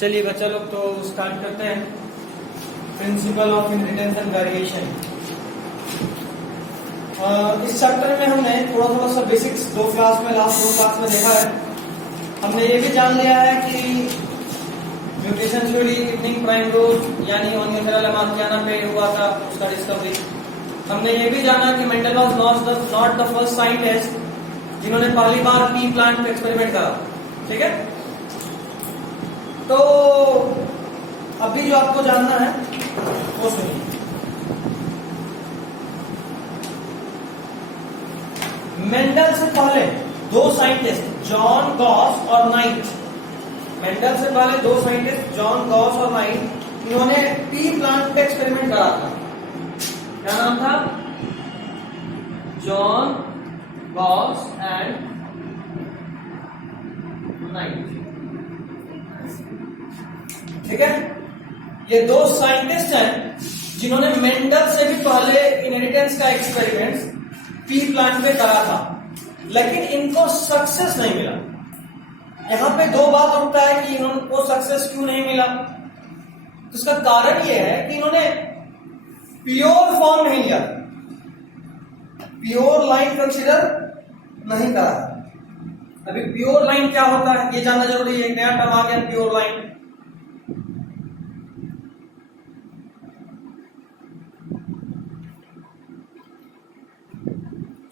चलिए बच्चा लोग तो स्टार्ट करते हैं। Principle of inheritance and variation. इस चैप्टर में हमने थोड़ा सा बेसिक्स लास्ट दो क्लास में देखा है। हमने ये भी जान लिया है कि म्यूटेशन थ्योरी इवनिंग प्राइम रोज यानी ऑनियोथेरा लमार्कियाना पे हुआ था उसका डिस्कवरी। हमने ये भी जाना कि Mendel was not the first scientist जिन्होंने पहली बार पी प्लांट पे एक्सपेरिमेंट करा। ठीक है, तो अभी जो आपको जानना है वो सुनिए। मेंडल से पहले दो साइंटिस्ट जॉन गॉस और नाइट, मेंडल से पहले दो साइंटिस्ट जॉन गॉस और नाइट, इन्होंने पी प्लांट पे एक्सपेरिमेंट करा था। क्या नाम था? John Gauss and night. ठीक है, ये दो साइंटिस्ट हैं जिन्होंने मेंडल से भी पहले इनहेरिटेंस का एक्सपेरिमेंट पी प्लांट पे करा था, लेकिन इनको सक्सेस नहीं मिला। यहां पे दो बात उठता है कि इनको सक्सेस क्यों नहीं मिला। तो इसका कारण यह है कि इन्होंने प्योर फॉर्म नहीं लिया, प्योर लाइन कंसीडर नहीं करा। अभी प्योर लाइन क्या होता है ये जानना जरूरी है। नया टर्म आ गया प्योर लाइन।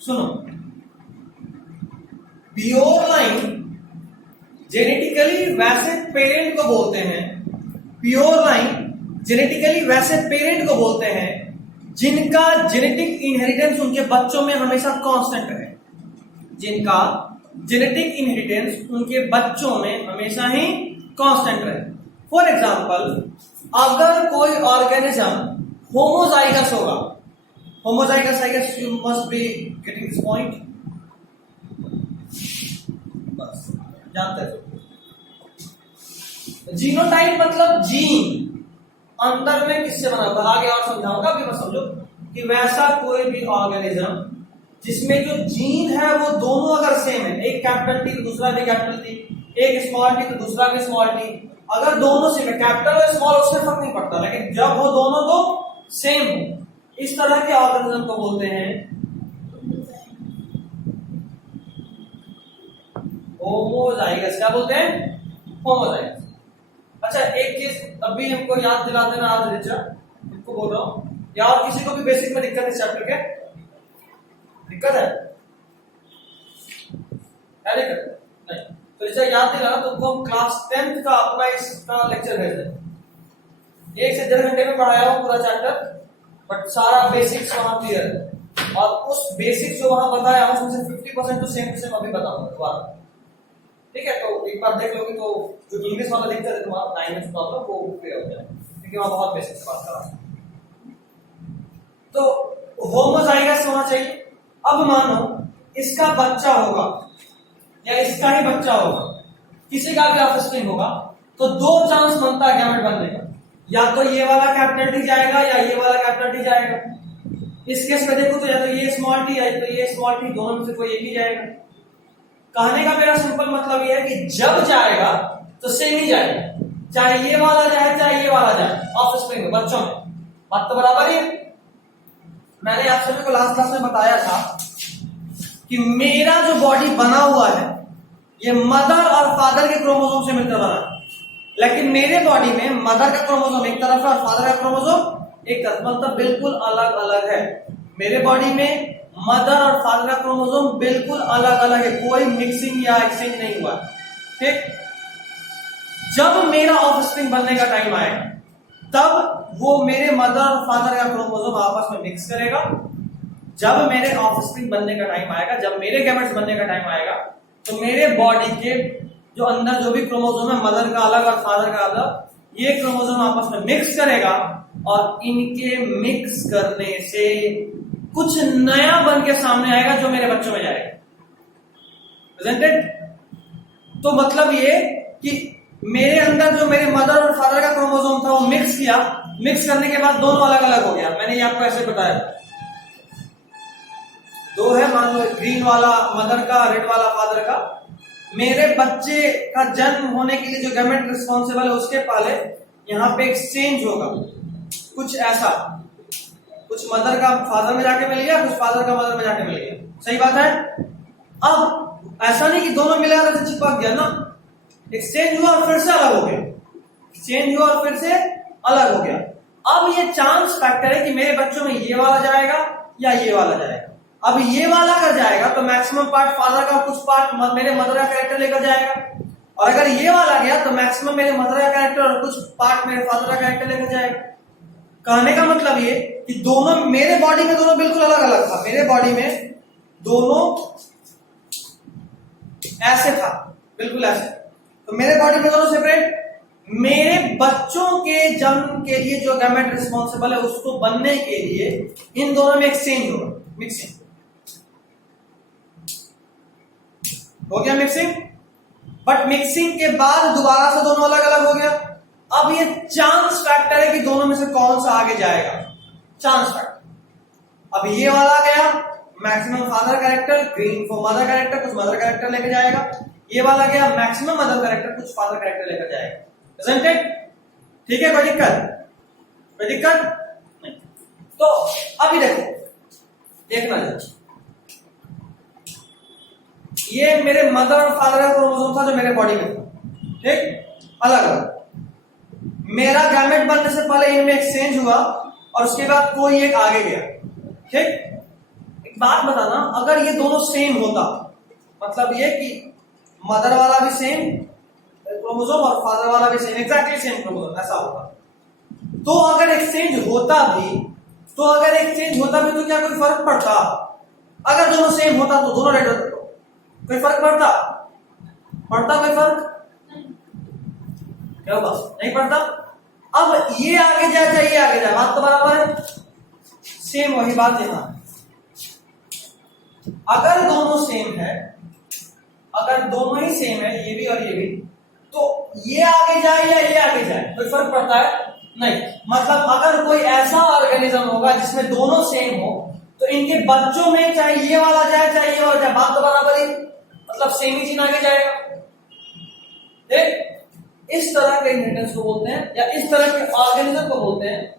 सुनो, प्योर लाइन जेनेटिकली वैसे पेरेंट को बोलते हैं, प्योर लाइन जेनेटिकली वैसे पेरेंट को बोलते हैं जिनका जेनेटिक इनहेरिटेंस उनके बच्चों में हमेशा कांस्टेंट रहे, जिनका जेनेटिक इनहेरिटेंस उनके बच्चों में हमेशा ही कांस्टेंट रहे। फॉर एग्जांपल, अगर कोई ऑर्गेनिज्म होमोजाइगस होगा, homozygous, I guess you must be getting this point. बस जानते हो। जीनोटाइप मतलब जीन अंदर में किससे बना होगा, आगे और समझाऊंगा। अभी बस समझो कि वैसा कोई भी ऑर्गेनिज्म जिसमें जो जीन है वो दोनों अगर सेम है, एक कैपिटल टी तो दूसरा भी कैपिटल टी, एक स्मॉल टी तो दूसरा भी स्मॉल टी, अगर दोनों सेम है, कैपिटल और स्मॉल उससे फर्क नहीं पड़ता, लेकिन जब वो दोनों तो सेम हो, इस तरह के ऑर्गेनिज्म को बोलते हैं होमोजाइगस। क्या बोलते हैं? होमोजाइगस। अच्छा, एक चीज अभी हमको याद दिला देना आज रिचा, इनको बोल रहा हूं, या और किसी को भी बेसिक में दिक्कत है इस चैप्टर के? दिक्कत है? क्या दिक्कत नहीं? तो रिचा याद दिलाना, तुमको हम क्लास 10th का अपना इसका लेक्चर भेज दें। 1 से 1.5 घंटे में पढ़ाया हूं पूरा चैप्टर, बट सारा बेसिक्स वहां क्लियर है, और उस बेसिक्स जो वहां बताया हूं उसमें से 50% तो सेम टू सेम अभी बताऊंगा दोबारा। ठीक है, तो एक बार देख लोगे तो जो इंग्लिश वाला दिक्कत है तुम्हारा लैंग्वेज प्रॉब्लम वो क्लियर हो जाएगा, क्योंकि वहां बहुत बेसिक्स बात कर रहा हूं। तो होमोजाइगस होना चाहिए। अब मानो इसका बच्चा होगा या इसका ही बच्चा होगा, किसी का भी ऑफस्प्रिंग होगा, तो दो चांस बनता है गैमेट बनने का, या तो ये वाला कैपिटल टी जाएगा या ये वाला कैपिटल टी जाएगा। इस केस में देखो तो या तो ये स्मॉल टी या तो ये स्मॉल टी, दोनों में से कोई एक ही जाएगा। कहने का मेरा सिंपल मतलब ये है कि जब जाएगा तो सेम ही जाएगा, चाहे ये वाला जाए चाहे ये वाला जाए, ऑफस्प्रिंग में, बच्चों में। बात तो बराबर ही है। मैंने आप सभी को लास्ट क्लास में बताया था कि मेरा जो बॉडी बना हुआ है ये मदर और फादर के क्रोमोसोम से मिलकर बना है, लेकिन मेरे बॉडी में मदर का क्रोमोसोम एक तरफ है और फादर का क्रोमोसोम एक तरफ, मतलब बिल्कुल अलग अलग है। मेरे बॉडी में मदर और फादर का क्रोमोसोम बिल्कुल अलग अलग है, कोई मिक्सिंग या एक्सचेंज नहीं हुआ। ठीक, जब मेरा ऑफस्प्रिंग बनने का टाइम आएगा तब वो मेरे मदर और फादर का क्रोमोसोम आपस में मिक्स करेगा। जब मेरे ऑफस्प्रिंग बनने का टाइम आएगा, जब मेरे गैमेट्स बनने का टाइम आएगा, तो मेरे बॉडी के जो अंदर जो भी क्रोमोसोम है, मदर का अलग और फादर का अलग, ये क्रोमोसोम आपस में मिक्स करेगा और इनके मिक्स करने से कुछ नया बन के सामने आएगा जो मेरे बच्चों में जाएगा। प्रेजेंटेड? तो मतलब ये कि मेरे अंदर जो मेरे मदर और फादर का क्रोमोसोम था वो मिक्स किया, मिक्स करने के बाद दोनों अलग अलग हो गया। मैंने ये आपको ऐसे बताया, दो है, मान लो ग्रीन वाला मदर का, रेड वाला फादर का, मेरे बच्चे का जन्म होने के लिए जो गैमेट रिस्पॉन्सिबल है उसके पहले यहाँ पे एक्सचेंज होगा, कुछ ऐसा, कुछ मदर का फादर में जाके मिल गया, कुछ फादर का मदर में जाके मिल गया। सही बात है। अब ऐसा नहीं कि दोनों मिला तो चिपक गया ना, एक्सचेंज हुआ और फिर से अलग हो गया, एक्सचेंज हुआ और फिर से अलग हो गया। अब ये चांस फैक्टर है कि मेरे बच्चों में ये वाला जाएगा या ये वाला जाएगा। अब ये वाला अगर जाएगा तो मैक्सिमम पार्ट फादर का, कुछ पार्ट मेरे मदर का कैरेक्टर लेकर जाएगा, और अगर ये वाला गया तो मैक्सिमम मेरे मदर का कैरेक्टर और कुछ पार्ट मेरे फादर का कैरेक्टर लेकर जाएगा। कहने का मतलब ये कि दोनों मेरे बॉडी में दोनों बिल्कुल अलग अलग था, मेरे बॉडी में दोनों ऐसे था, बिल्कुल ऐसे, तो मेरे बॉडी में दोनों सेपरेट। मेरे बच्चों के जन्म के लिए जो गैमेट रिस्पॉन्सिबल है उसको बनने के लिए इन दोनों में एक्सचेंज होगा, मिक्सिंग हो गया, मिक्सिंग। बट मिक्सिंग के बाद दोबारा से दोनों अलग अलग हो गया। अब ये चांस फैक्टर है कि दोनों में से कौन सा आगे जाएगा, चांस फैक्टर। अब ये वाला गया maximum father character, green for mother character, कुछ मदर कैरेक्टर लेकर जाएगा। ये वाला गया मैक्सिमम मदर कैरेक्टर, कुछ फादर कैरेक्टर लेकर जाएगा। Isn't it? ठीक है, कोई दिक्कत, कोई दिक्कत नहीं। तो अभी देखो, देखना जरा, ये मेरे मदर और फादर का क्रोमोसोम था जो मेरे बॉडी में था, ठीक, अलग अलग। मेरा गैमेट बनने से पहले इनमें एक्सचेंज हुआ और उसके बाद कोई एक आगे गया, ठीक। एक बात बताना, अगर ये दोनों सेम होता, मतलब ये कि मदर वाला भी सेम क्रोमोसोम और फादर वाला भी सेम, एग्जैक्टली सेम क्रोमोसोम, ऐसा होता, तो अगर एक्सचेंज होता भी तो क्या कोई फर्क पड़ता? अगर दोनों सेम होता तो दोनों रेड होते, कोई फर्क पड़ता कोई फर्क क्या बस नहीं पड़ता। अब ये आगे जाए चाहे ये आगे जाए, बात तो बराबर है, सेम वही बात यहां। अगर दोनों सेम है, अगर दोनों ही सेम है, ये भी और ये भी, तो ये आगे जाए या ये आगे जाए कोई फर्क पड़ता है? नहीं। मतलब अगर कोई ऐसा ऑर्गेनिज्म होगा जिसमें दोनों सेम हो तो इनके बच्चों में चाहे ये वाला जाए चाहे ये वाला जाए, बात तो बराबर ही, मतलब सेम ही जीन आगे जाएगा। देख, इस तरह के इनहेरिटेंस को बोलते हैं, या इस तरह के ऑर्गेनिज्म को बोलते हैं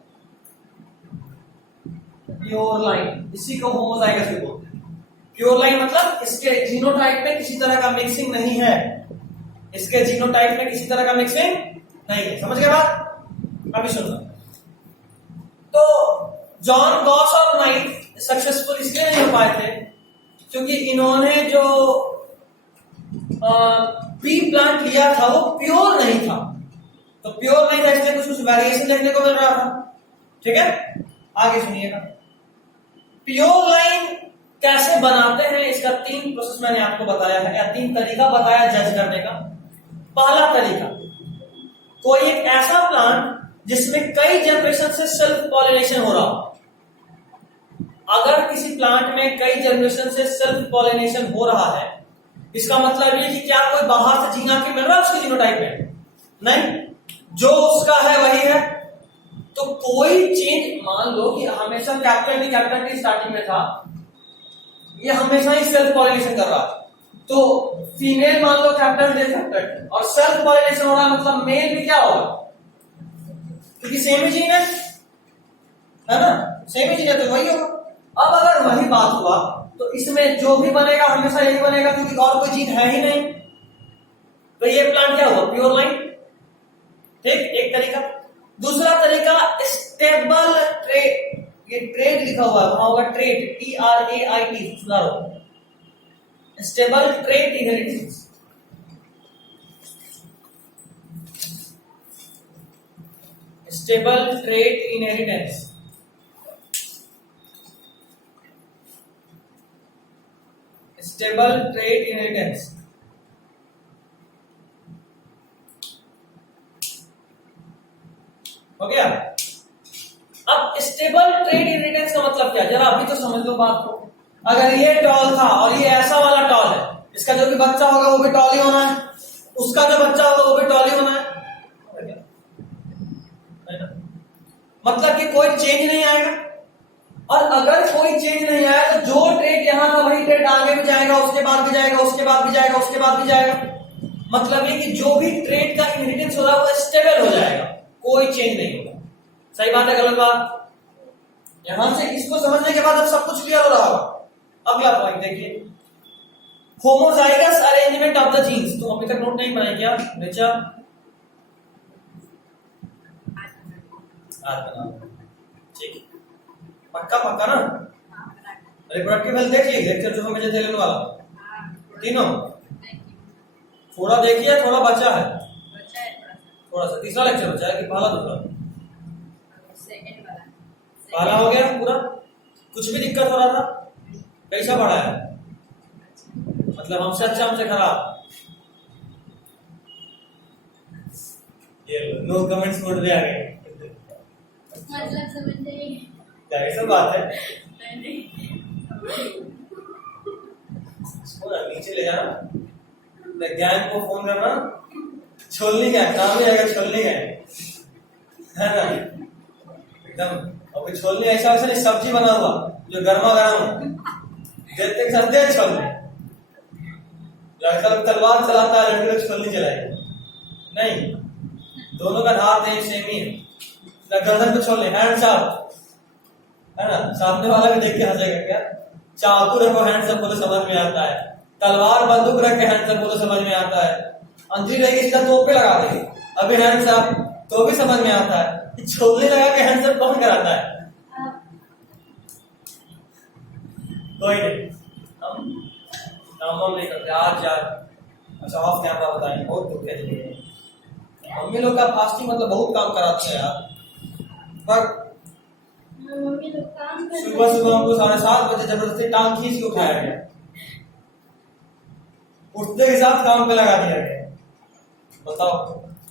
प्योर लाइन। इसी को होमोजाइगस भी बोलते हैं। प्योर लाइन मतलब इसके जीनोटाइप में किसी तरह का मिक्सिंग नहीं है, इसके जीनोटाइप में किसी तरह का मिक्सिंग नहीं है। समझ गए बात? अभी सुनो, तो जॉन गॉस और नाइट सक्सेसफुल इसलिए नहीं हो पाए थे क्योंकि इन्होंने जो पी प्लांट लिया था वो प्योर नहीं था। तो प्योर नहीं था इसलिए कुछ कुछ वेरिएशन देखने को मिल रहा था। ठीक है, आगे सुनिएगा। प्योर लाइन कैसे बनाते हैं, इसका 3 प्रोसेस मैंने आपको बताया है, या 3 तरीका बताया जज करने का। पहला तरीका, कोई एक ऐसा प्लांट जिसमें कई जनरेशन से सेल्फ पॉलिनेशन हो रहा हो। अगर किसी प्लांट में कई जनरेशन से सेल्फ पॉलिनेशन हो रहा है, इसका मतलब ये कि क्या कोई बाहर से जीन आके मिल रहा है उसके जीनोटाइप में? नहीं, जो उसका है वही है। तो कोई चेंज, मान लो कि हमेशा कैपिटल टी स्टार्टिंग में था, ये हमेशा ही सेल्फ पॉलिनेशन कर रहा है, तो फीमेल मान लो कैपिटल और सेल्फ पॉलिनेशन हो रहा है, मतलब मेल भी क्या होगा, क्योंकि सेम ही जीन है ना, सेम ही जीन है तो वही होगा। अब अगर वही बात हुआ तो इसमें जो भी बनेगा हमेशा यही बनेगा, क्योंकि और कोई जीन है ही नहीं। तो ये प्लांट क्या हुआ? Pure line. ठीक, एक तरीका। दूसरा तरीका स्टेबल ट्रेट, ये ट्रेट लिखा हुआ है, वहां होगा ट्रेट, TRAIT, सुधारो, stable trait inheritance. Stable trait inheritance, stable trait inheritance. हो गया। अब स्टेबल ट्रेट इनहेरिटेंस का मतलब क्या, जरा अभी तो समझ लो बात को। अगर ये टॉल था और ये ऐसा वाला टॉल है, इसका जो भी बच्चा होगा वो भी टॉल ही होना है, उसका जो बच्चा होगा वो भी टॉल ही होना है। मतलब कि कोई चेंज नहीं आएगा। और अगर कोई चेंज नहीं आया तो जो ट्रेड यहां था वही ट्रेड आगे भी जाएगा, उसके बाद भी जाएगा, उसके बाद भी जाएगा, उसके बाद भी जाएगा। मतलब ये कि जो भी ट्रेड का इनहेरिटेंस हो रहा है वो स्टेबल हो जाएगा, कोई चेंज नहीं होगा। सही बात है गलत बात? यहां से इसको समझने के बाद अब सब कुछ क्लियर हो रहा होगा। अगला पॉइंट देखिए, homozygous arrangement of the genes. तुम अभी तक नोट नहीं बनाए क्या रिचा? आज बना, ठीक है, पक्का पक्का ना? रिप्रोडक्टिव हेल्थ देख ली, लेक्चर जो मुझे देने वाला तीनों? थोड़ा देखिए, थोड़ा बचा है, थोड़ा सा। तीसरा लेक्चर बचा है कि पहला दूसरा? पहला हो गया पूरा। कुछ भी दिक्कत हो रहा था? कैसा पढ़ा है? मतलब हमसे अच्छा हमसे खराब? ये नो कमेंट्स मोड पे आ गए, मतलब समझ नहीं क्या ऐसा बात है? नीचे ले जाना, गैंग को फोन करना, छोलनी का काम ही आएगा, छोलनी का है ना एकदम। और छोलनी ऐसा वैसा नहीं, सब्जी बना हुआ जो गर्मा गर्म देते चलते हैं छोलनी। लड़का लोग तलवार चलाता है, लड़के लोग छोलनी चलाएगा नहीं, दोनों का हाथ है सेम ही है। गर्दन पे छोलनी, हैंड्स अप, है ना? सामने वाला भी देख के हंसेगा क्या? चाकू रखो हैंड्स अप बोलो समझ में आता है, तलवार बंदूक रख के हैंड्स अप बोलो समझ में आता है, अंजलि रहेगी सीधा तोप पे लगा देगी अभी हैंड्स अप तो भी समझ में आता है। छोलनी लगा के हैंड्स अप कौन कराता है? कोई नहीं, हम नहीं करते आज यार। अच्छा ऑफ कैमरा बताएंगे, बहुत दुख है। मम्मी लोग का फास्टिंग मतलब बहुत काम कराते हैं यार, पर सुबह सुबह हमको 7:30 बजे जबरदस्ती टांग खींच के उठाया गया, उठते के साथ काम पे लगा दिया गया। बताओ,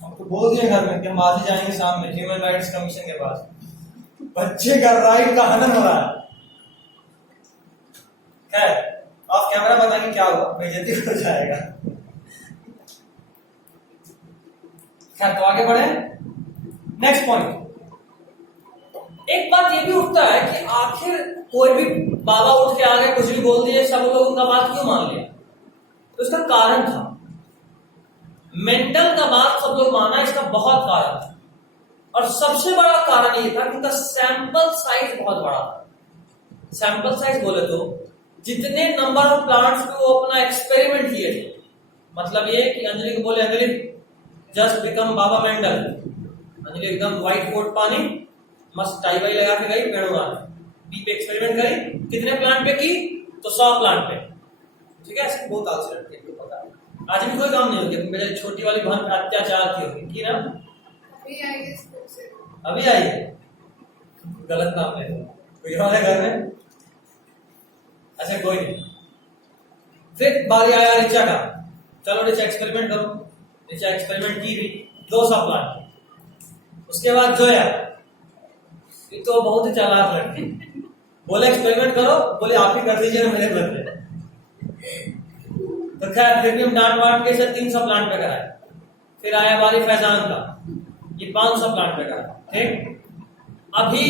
हमको बोल दिए घर में कि हम आज ही जाएंगे शाम में ह्यूमन राइट्स कमीशन के पास। बच्चे का राइट का हनन हो रहा है। खैर ऑफ कैमरा बताएंगे क्या हुआ, बेइज्जती हो जाएगा। खैर तो आगे बढ़े, नेक्स्ट पॉइंट। एक बात ये भी उठता है कि आखिर कोई भी बाबा उठ के आ गए, कुछ भी बोल दिए, सब लोग उनका बात क्यों मान लिया? तो इसका कारण था, मेंटल का बात सब लोग माना, इसका बहुत कारण था। और सबसे बड़ा कारण ये था कि उनका सैंपल साइज बहुत बड़ा था। सैंपल साइज बोले तो जितने नंबर ऑफ प्लांट्स पे वो अपना एक्सपेरिमेंट किए थे, मतलब ये कि अंजलि को बोले अंजलि जस्ट बिकम बाबा मेंडल, अंजलि एकदम व्हाइट कोट पानी मस्त टाई वाई लगा के गई पेड़ों में, बी पे एक्सपेरिमेंट करी। कितने प्लांट पे की? तो 100 प्लांट पे। ठीक है, ऐसे बहुत आलसी लड़के हैं, पता है आज भी कोई काम नहीं होगी। मेरे छोटी वाली बहन पे अत्याचार की होगी कि ना, अभी आई है, गलत नाम ले कोई हमारे घर में। अच्छा कोई नहीं, फिर बारी आया रिचा का, चलो रिचा एक्सपेरिमेंट करो। रिचा एक्सपेरिमेंट की भी 200 प्लांट। उसके बाद जोया, ये तो बहुत ही चालाक लड़की, बोले एक्सपेरिमेंट करो, बोले आप ही कर दीजिए ना मेरे बदले। तो खैर फिर भी हम डांट वाट के 300 प्लांट पे कराए। फिर आया बारी फैजान का, ये 500 प्लांट पे करा। ठीक, अभी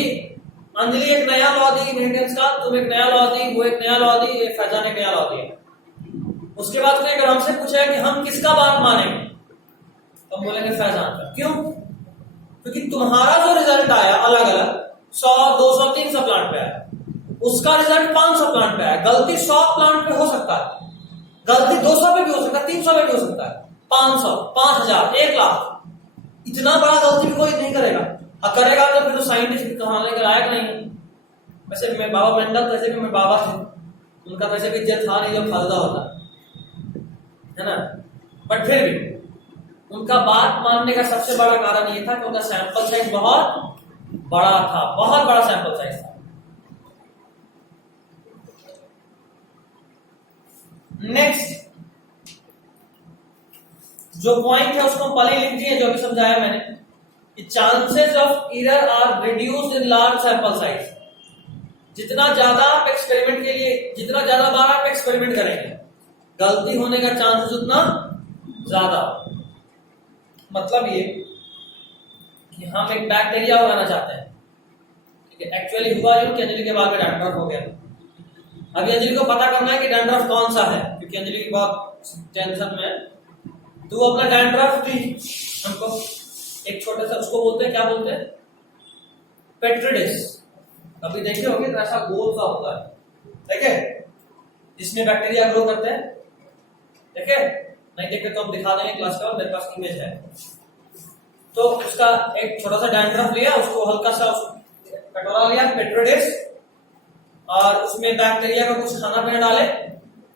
अंजलि एक नया लॉ दी मेंटेनेंस का, तुम एक नया लॉ दी, वो एक नया लॉ दी, फैजान एक नया लॉ दिया। उसके बाद फिर अगर हमसे पूछा है कि हम किसका बात मानेंगे, तो हम बोलेंगे फैजान का। क्यों? क्योंकि तुम्हारा जो रिजल्ट आया अलग अलग 100, 200, 300 प्लांट पे आया, उसका रिजल्ट 500 प्लांट पे आया। गलती 100 प्लांट पे हो सकता है, गलती 200 पे भी हो सकता है, 300 पे भी हो सकता है, 500, 5000, 1 लाख, इतना बड़ा गलती भी कोई नहीं करेगा। और करेगा तो फिर तो साइंटिस्ट कहलाने के लायक नहीं है। वैसे मैं बाबा मेंडल वैसे भी मैं बाबा थे, उनका वैसे भी इज्जत था नहीं जो फायदा होता है ना, बट फिर भी उनका बात मानने का सबसे बड़ा कारण ये था कि उनका सैंपल साइज बहुत बड़ा था, बहुत बड़ा सैंपल साइज था। नेक्स्ट जो पॉइंट है उसको पहले लिख दिए, जो अभी समझाया मैंने, कि chances of error are reduced in large sample size. जितना ज्यादा आप एक्सपेरिमेंट के लिए, जितना ज्यादा बार आप एक्सपेरिमेंट करेंगे, गलती होने का चांसेस उतना ज्यादा। मतलब ये कि हम एक बैक्टीरिया उगाना चाहते हैं, एक्चुअली हुआ यूं कि अंजलि के बाल में डैंड्रफ हो गया। अभी अंजलि को पता करना है कि डैंड्रफ कौन सा है, क्योंकि अंजलि की बहुत टेंशन में है। तो वो अपना डैंड्रफ दी हमको, एक छोटे सा, उसको बोलते हैं, क्या बोलते हैं, पेट्रिडिस। अभी देखे होंगे तो ऐसा गोल सा होता है, ठीक है, जिसमें बैक्टीरिया ग्रो करते हैं, ठीक है। नहीं देखे तो हम दिखा देंगे क्लास का, मेरे पास इमेज है। तो उसका एक छोटा सा डैंड्रफ लिया, उसको हल्का सा कटोरा लिया पेट्रिडिस, और उसमें बैक्टीरिया का कुछ खाना पीना डाले,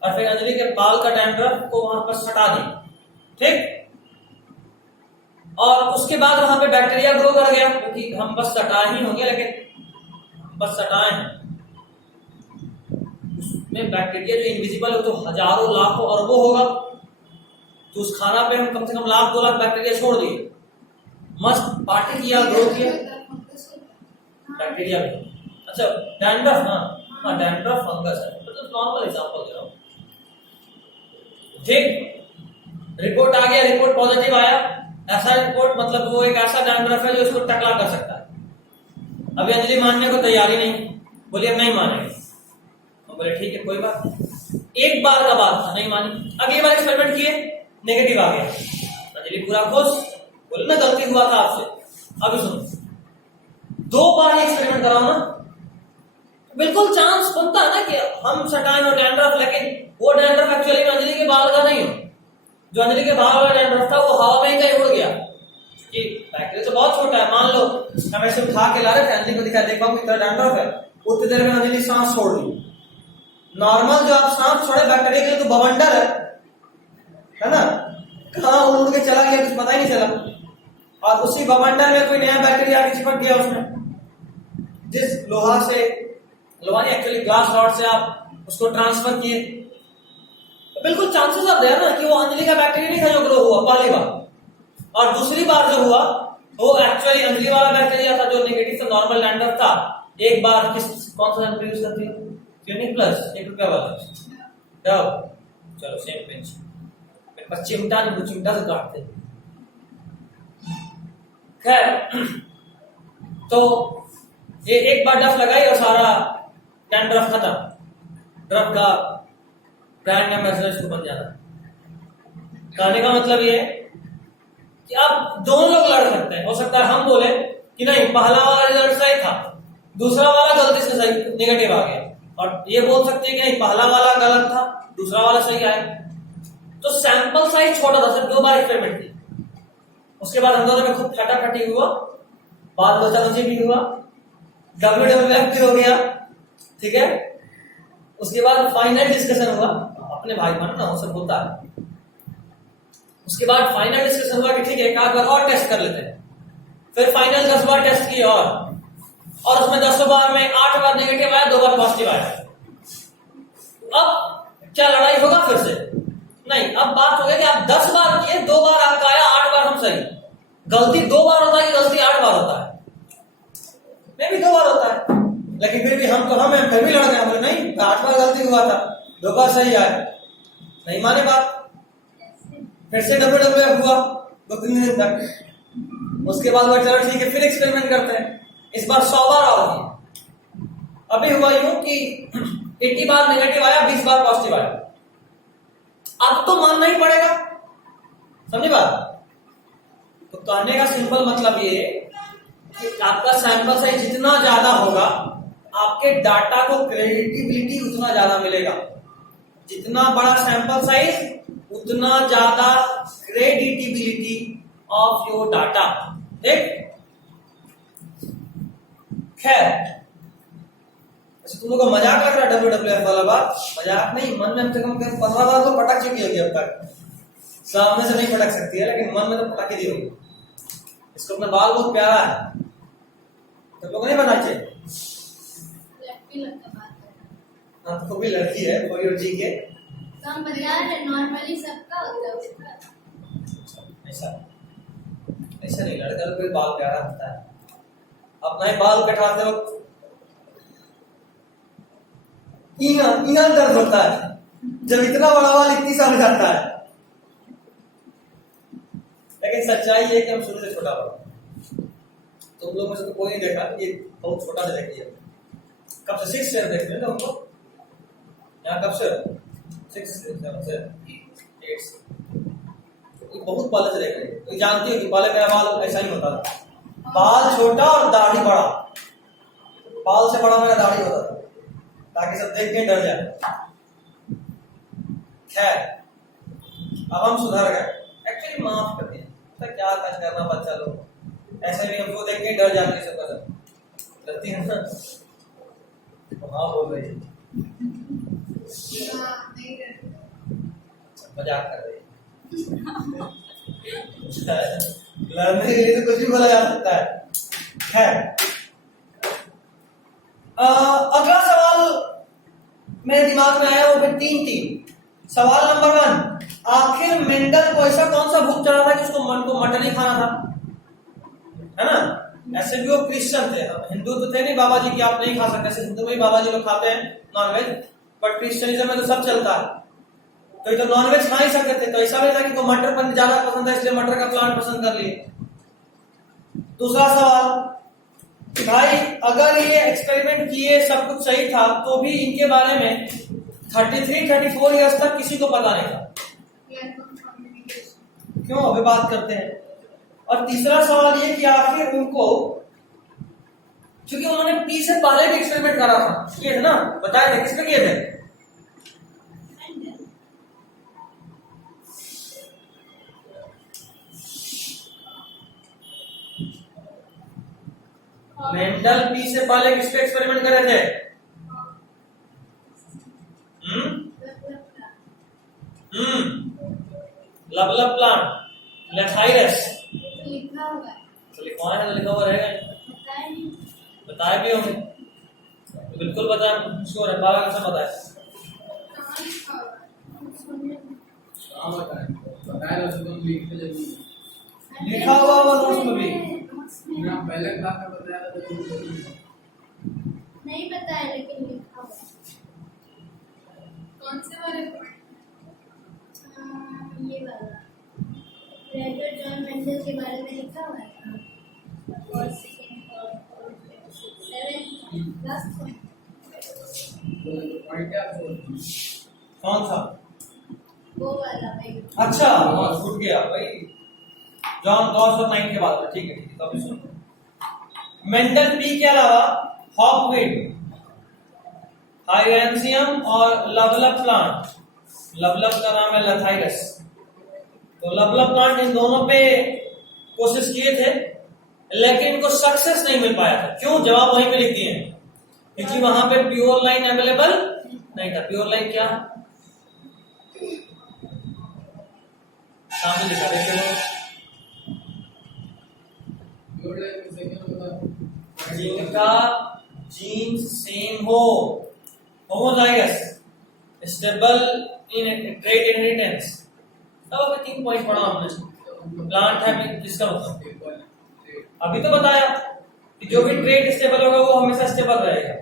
और फिर अंजलि के बाल का डैंड्रफ को वहां पर सटा दी, ठीक। और उसके बाद वहां पे बैक्टीरिया ग्रो कर गया, क्योंकि हम बस सटा ही होंगे, लेकिन बस सटाए हैं। उसमें बैक्टीरिया जो इनविजिबल हो तो हजारों लाखों अरबों होगा, तो उस खाना पे हम कम से कम लाख 2 लाख बैक्टीरिया छोड़ दिए, मस्त पार्टी किया, ग्रो किया बैक्टीरिया में। अच्छा डैंड्रफ, हाँ डैंड्रफ फंगस है, मतलब नॉर्मल एग्जांपल दे रहा हूं, ठीक। रिपोर्ट आ गया, रिपोर्ट पॉजिटिव आया, ऐसा रिपोर्ट मतलब वो एक ऐसा डैंड्रफ है जो इसको टकला कर सकता है। अभी अंजलि मानने को तैयारी नहीं, बोली अब नहीं मानेंगे। हम बोले ठीक है कोई बात, एक बार का बात था, नहीं मानी। अगली बार एक्सपेरिमेंट किए, नेगेटिव आ गया, अंजलि पूरा खुश, बोले ना गलती हुआ था आपसे। अभी सुनो, 2 बार एक्सपेरिमेंट कराओ ना, बिल्कुल चांस बनता है ना कि हम सटाएं और डैंड्रफ, लेकिन वो डैंड्रफ एक्चुअली में अंजलि के बाल का नहीं हो। जो अंजलि के बाल वाला डैंड्रफ था वो हवा में ही कहीं उड़ गया, कि बैक्टीरिया तो बहुत छोटा है। मान लो हम ऐसे उठा के ला रहे थे, अंजलि को दिखा, देखो कितना डैंड्रफ है, उतनी देर में अंजलि सांस छोड़ दी। नॉर्मल जो आप सांस छोड़े बैक्टीरिया के लिए तो बवंडर है ना, कहाँ उड़ के चला गया कुछ पता ही नहीं चला। और उसी बवंडर में कोई नया बैक्टीरिया आके चिपक गया उसमें, जिस लोहा नहीं एक्चुअली ग्लास रॉड से आप उसको ट्रांसफर किए, तो बिल्कुल चांसेस अब है ना कि वो अंजलि का बैक्टीरिया नहीं था जो ग्रो हुआ पहली बार, और दूसरी बार जो हुआ वो एक्चुअली अंजलि वाला बैक्टीरिया था जो नेगेटिव से नॉर्मल डैंड्रफ था। एक बार कौन सा शैम्पू यूज करती है, क्लिनिक प्लस 1 रुपया वाला, चलो सेम पिंच, मेरे पास चिमटा नहीं, चिमटा से काटते। खैर, तो ये एक बार डफ लगाई और सारा डैंड्रफ खत्म। ड्रफ का ब्रांड एम्बेसडर इसको बन जाता। कहने का मतलब ये है कि अब दोनों लोग लड़ सकते हैं। हो सकता है हम बोले कि नहीं पहला वाला रिजल्ट सही था, दूसरा वाला गलती से सही नेगेटिव आ गया, और ये बोल सकते हैं कि नहीं पहला वाला गलत था, दूसरा वाला सही आया। तो सैंपल साइज छोटा था, सिर्फ 2 बार एक्सपेरिमेंट की। उसके बाद हम दोनों में खूब खटाखटी हुआ, बात बचाबची भी हुआ, WWF भी हो गया, ठीक है। उसके बाद फाइनल डिस्कशन हुआ, अपने भाई बहन ना वो सब होता है। उसके बाद फाइनल डिस्कशन हुआ कि ठीक है एक आध बार और टेस्ट कर लेते हैं। फिर फाइनल 10 बार टेस्ट किए, और उसमें 10 बार में 8 बार नेगेटिव आया, 2 बार पॉजिटिव आया। अब क्या लड़ाई होगा फिर से? नहीं, अब बात हो गई कि आप 10 बार किए, 2 बार आपका आया, 8 बार हम सही। गलती 2 बार होता है कि गलती 8 बार होता है? मैं भी 2 बार होता है, लेकिन फिर भी हम फिर भी लड़ गए, बोले नहीं 8 बार गलती हुआ था, 2 बार सही आया, नहीं माने बात। फिर से WWF हुआ 2-3 दिन तक। उसके बाद वो चलो ठीक है फिर एक्सपेरिमेंट करते हैं, इस बार 100 बार और किए। अभी हुआ यूं कि 80 बार नेगेटिव आया, 20 बार पॉजिटिव आया। अब तो मानना ही पड़ेगा, समझे बात? तो कहने का सिंपल मतलब ये कि आपका सैंपल साइज जितना ज्यादा होगा, आपके डाटा को क्रेडिबिलिटी उतना ज्यादा मिलेगा। जितना बड़ा सैंपल साइज उतना ज्यादा क्रेडिबिलिटी ऑफ योर डाटा, ठीक? खैर, तुम लोगों को मजाक लग रहा है WWF वाला बात? मजाक नहीं, मन में कम से कम 15 बार तो पटक चुकी होगी अब तक। सामने से नहीं पटक सकती है, लेकिन मन में तो पटक ही दी होगी। इसको अपना बाल बहुत प्यारा है, तो लोग नहीं बनाना चाहिए। हाँ तो भी लड़की है, कोई और जी के नॉर्मली सबका होता है। ऐसा नहीं, लड़का तो कोई बाल प्यारा होता है। अपना ही बाल कटवाते वक्त इंगा दर्द होता है, जब इतना बड़ा बाल इतनी साल जाता है। लेकिन सच्चाई है कि हम शुरू से छोटा बड़ा। तुम लोगों में से तो कोई नहीं देखा, ये बहुत छोटा सा देखिए। कब से 6 से देखते हैं हमको यहाँ, कब से 6 से 7 से 8 से, बहुत पहले से देख रहे हैं। तो जानती हो कि पहले मेरा बाल ऐसा ही होता था, बाल छोटा और दाढ़ी बड़ा, बाल से बड़ा मेरा दाढ़ी होता था ताकि सब देख के डर जाए। खैर अब हम सुधर गए, एक्चुअली माफ कर दिया, तो क्या काज करना बच्चा लोग, ऐसे भी हमको देख के डर जाते सब सब डरती है ना। हाँ बोल रही है, मजाक कर रही है। लड़ने के लिए तो कुछ भी बोला जा सकता है। अगला सवाल मेरे दिमाग में आया, वो भी 3-3। सवाल नंबर 1, आखिर मेंडल को ऐसा कौन सा भूख चढ़ा था कि उसको मन को मटन ही खाना था, है ना। ऐसे भी वो क्रिश्चियन थे, हिंदू तो थे नहीं बाबा जी की आप नहीं खा सकते, ऐसे हिंदू में बाबा जी लोग खाते हैं नॉनवेज, बट क्रिश्चियनिज्म में तो सब चलता है, तो ये तो नॉनवेज खा ही सकते थे। तो ऐसा भी था कि तो मटर पनीर ज्यादा पसंद है इसलिए मटर का प्लांट पसंद कर लिए। दूसरा सवाल कि भाई अगर ये एक्सपेरिमेंट किए सब कुछ सही था तो भी इनके बारे में 33-34 इयर्स तक किसी को पता नहीं था, क्यों अभी बात करते हैं। और तीसरा सवाल ये कि आखिर उनको, क्योंकि उन्होंने पी से पहले भी एक्सपेरिमेंट करा था, किए थे ना, बताए थे, किसमें किए थे, मेंडल पी से पहले किस पे एक्सपेरिमेंट करे थे, लबलब प्लांट, लेथाइरस, लिखा हुआ है, तो लिखवाए है तो लिखा हुआ रहेगा, बताए भी होंगे, तो बिल्कुल बताए, उसको रखा कैसे बताए, लिखा हुआ वो नोट्स में भी पहले क्लास में बताया था, नहीं पता है लेकिन लिखा हुआ है। कौन से वाले पॉइंट? ये वाला रेडर जॉन मेंडल के बारे में लिखा हुआ है, और सेकंड और 7 लास्ट पॉइंट। पॉइंट क्या था? कौन सा, वो वाला भाई। अच्छा हाँ छूट गया भाई, जॉन गॉस और 9 के बाद में, ठीक है तो अभी सुनो। मेंडल पी के अलावा हॉकवीड, हाइरेंसियम और लबलब प्लांट, लबलब का नाम है लेथाइरस, तो लबलब प्लांट इन दोनों पे कोशिश किए थे लेकिन इनको सक्सेस नहीं मिल पाया था। क्यों, जवाब वहीं पे लिख दिए, क्योंकि वहां पे प्योर लाइन अवेलेबल नहीं था। प्योर लाइन क्या, सामने लिखा देखिए, जिनका जीन सेम हो, homozygous, stable in trait inheritance. अब 3 पॉइंट पढ़ा हमने, प्लांट है जिसका मतलब अभी तो बताया कि जो भी ट्रेट स्टेबल होगा वो हमेशा स्टेबल रहेगा,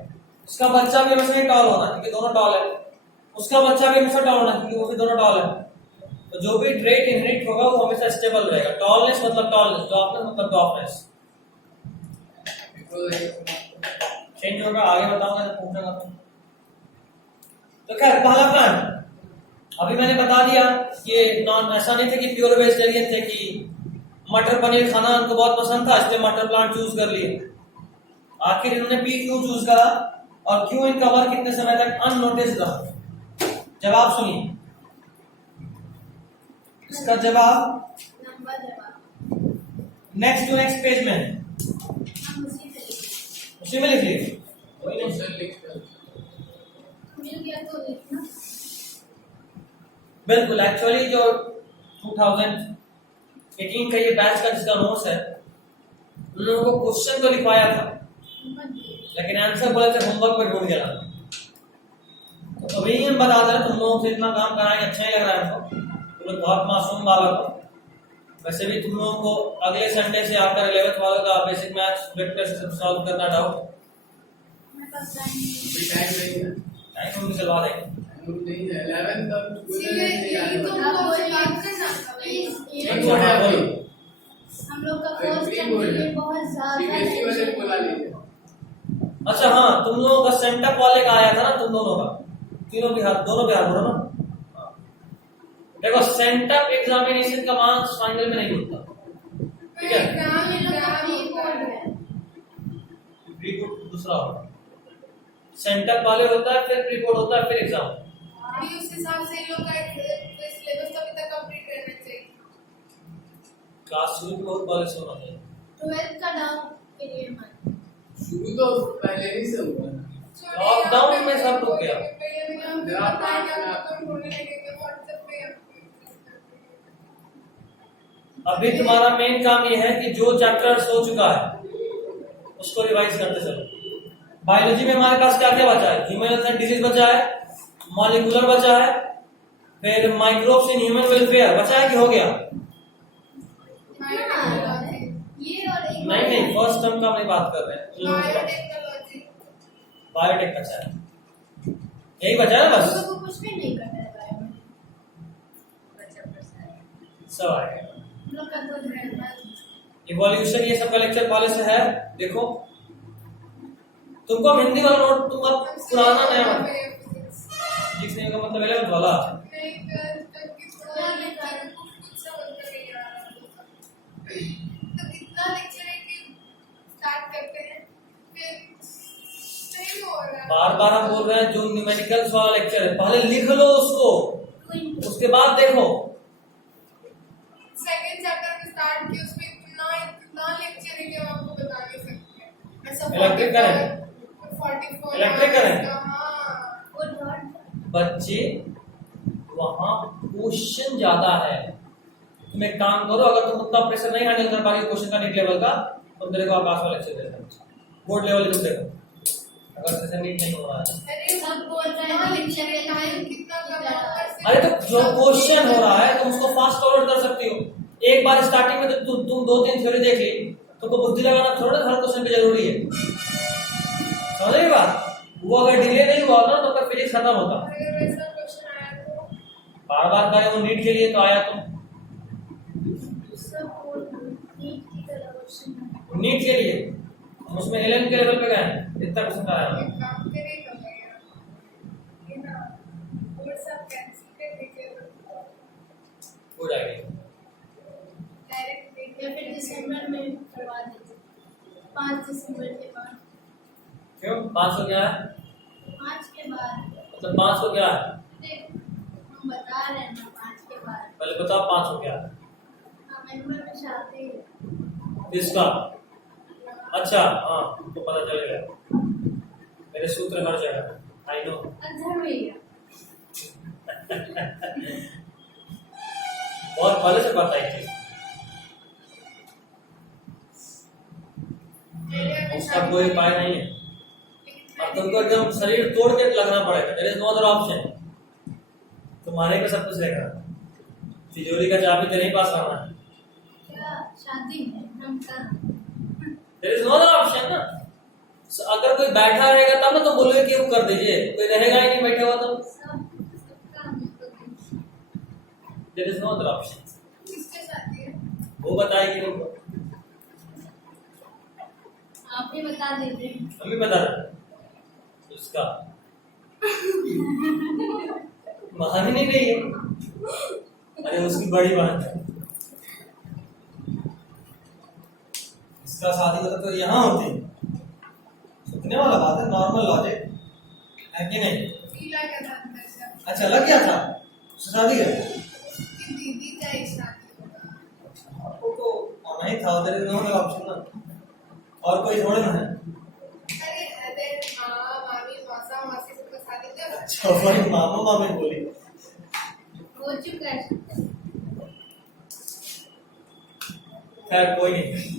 उसका बच्चा भी हमेशा टॉल होना क्योंकि दोनों टॉल है, उसका बच्चा भी हमेशा टॉल होना क्योंकि वो भी दोनों टॉल है। तो जो भी ट्रेट इनहेरिट होगा वो हमेशा स्टेबल रहेगा। टॉलनेस मतलब टॉलनेस, डॉफनेस मतलब डॉफनेस, चेंज होगा, आगे बताऊंगा जब पूछूंगा। तो खैर पहला प्लांट अभी मैंने बता दिया, ये नॉन ऐसा नहीं थे कि प्योर वेजिटेरियन थे कि मटर पनीर खाना उनको बहुत पसंद था इसलिए मटर प्लांट चूज कर लिए। आखिर इन्होंने पी क्यों चूज करा और क्यों इनका वर्क कितने समय तक अननोटिस रहा, जवाब सुनिए। इसका जवाब नंबर जवाब नेक्स्ट टू नेक्स्ट पेज में, हम उसी उसी में लिखेंगे। में लिख लीजिए, मिल गया तो लिखना। बिल्कुल। एक्चुअली जो 2018 का ये बैच का जिसका नोट्स है उन लोगों को क्वेश्चन तो लिखवाया था लेकिन आंसर बोले थे होमवर्क में ढूंढ गया। तो अभी हम बता दे रहे तुम लोगों से इतना काम कराएंगे, अच्छा ही लग रहा है हमको, तुम लोग बहुत मासूम बालक हो। वैसे भी तुम लोगों को अगले संडे से आकर 11th वालों का basic maths vector system solve करना डाउट, टाइम नहीं है, टाइम हम निकलवा देंगे। नहीं है 11 तक ये तो बात करना था भाई। बोलो हम लोग का अरे फर्स्ट प्री बोर्ड में है। बहुत ज्यादा सीबीएसई वाले tension खोला है। लीजिए। अच्छा हाँ, तुम लोगों का सेंटअप वाले का आया था ना, तुम दोनों का, तीनों बिहार, दोनों बिहार बोलो ना। हाँ। देखो सेंटअप एग्जामिनेशन का मार्क्स फाइनल में नहीं होता, ठीक है? हम लोग का प्री बोर्ड है। प्री बोर्ड दूसरा होता है, सेंटअप वाले होता है, फिर प्री बोर्ड होता है, फिर एग्जाम। अभी उस हिसाब से इन लोग का सिलेबस तो अभी तक कंप्लीट रहना चाहिए। क्लास शुरू भी बहुत पहले से होना चाहिए। 12th का डाउन पीरियड में शुरू तो पहले ही से हुआ था। लॉकडाउन में सब रुक गया। अभी तुम्हारा मेन काम ये है कि जो चैप्टर्स हो चुका है उसको रिवाइज करते चलो। बायोलॉजी में हमारे पास क्या क्या बचा है? ह्यूमन एंड डिजीज बचा है, मॉलिक्यूलर बचा है, फिर माइक्रोब्स इन ह्यूमन वेलफेयर बचा है कि हो गया? ये और एक नहीं नहीं, फर्स्ट टर्म का हम नहीं बात कर रहे हैं, बायोटेक्नोलॉजी बायोटेक बचा है, यही बचा है बस, तो कुछ भी नहीं करना है बायो में। बच्चा प्रसाद सब आएगा। हम लोग का तो है इवोल्यूशन ये सब का लेक्चर पहले से है। देखो तुमको हिंदी वाला नोट, तुम अब पुराना नया लिखने का मतलब 11th वाला। बार बार हम बोल रहे हैं जो न्यूमेरिकल्स वाला लेक्चर है पहले लिख लो उसको, उसके बाद देखो। सेकंड चैप्टर में स्टार्ट किया, उसमें इतना लेक्चर है कि हम आपको बता नहीं सकते। ऐसा इलेक्ट्रिक करंट, 44 इलेक्ट्रिक करंट। हाँ, वो डॉट बच्चे वहां क्वेश्चन ज्यादा है। तुम एक काम करो, अगर तुम उतना प्रेशर नहीं हैंडल कर पा रही क्वेश्चन का नीट लेवल का, तो मेरे को आकाश वाला लेक्चर देना, बोर्ड लेवल तुम देखो, अगर प्रेशर नीट नहीं हो रहा है। अरे सब बोल रहे हैं हाँ, लेक्चर के टाइम कितना कम अरे तो जो क्वेश्चन हो रहा है तुम उसको फास्ट फॉरवर्ड कर सकती हो। एक बार स्टार्टिंग में तो तुम 2-3 थ्योरी देख ली, तुमको बुद्धि लगाना थोड़ा ना हर क्वेश्चन पे जरूरी है, समझ रही बात? वो अगर डिले नहीं हुआ ना तो फिजिक्स खत्म होता। अगर ऐसा क्वेश्चन आया तो बार बार करे वो नीट के लिए तो आया, तुम सब बोल नीट की तरह क्वेश्चन है। नीट के लिए हम उसमें एलएन के लेवल पे गए हैं, इतना क्वेश्चन आया एक काम करे करेगा ये ना वो सब कैंसिल कर दीजिए, हो जाएगी। डायरेक्ट या फिर दिसंबर में करवा दीजिए, 5 दिसंबर के बाद। क्यों 500 क्या है? 5 के बाद मतलब 500 क्या है? देख, हम बता रहे हैं ना 5 के बाद। पहले बताओ 500 क्या है? नवंबर में शादी है। इसका अच्छा हाँ, तो पता चलेगा, मेरे सूत्र हर जगह, आई नो। अधर भैया बहुत पहले से पता है चीज, उसका कोई उपाय नहीं है। अब तुमको एकदम शरीर तोड़ के लगना पड़ेगा, there is no other option. तुम्हारे पे सब कुछ रहेगा, तिजोरी का चाबी तेरे ही पास रहना है, क्या शादी में हम का there is no other option ना। अगर कोई बैठा रहेगा तब ना तो बोलोगे कि वो कर दीजिए, कोई रहेगा ही नहीं बैठे हुआ तो सबका हमको there is no other option. किसके साथ है वो बताएगी तुमको, आप ही बता दीजिए। हम भी बता रहे उसका बहाने नहीं रही है, अरे उसकी बड़ी बहन है, इसका शादी होता तो यहाँ होती, सोचने वाला बात है, नॉर्मल लॉजिक है कि नहीं? गीला क्या था अंदर से अच्छा लग गया था शादी है, उसकी दीदी का एक साथ होगा। आपको तो आना ही था, उधर नो ऑप्शन ना, और कोई थोड़े ना है। अरे अरे माँ मामी मौसा मौसी सबके साथ ही थे। अच्छा भाई मामा मामी बोली, हो चुका है। खैर कोई नहीं।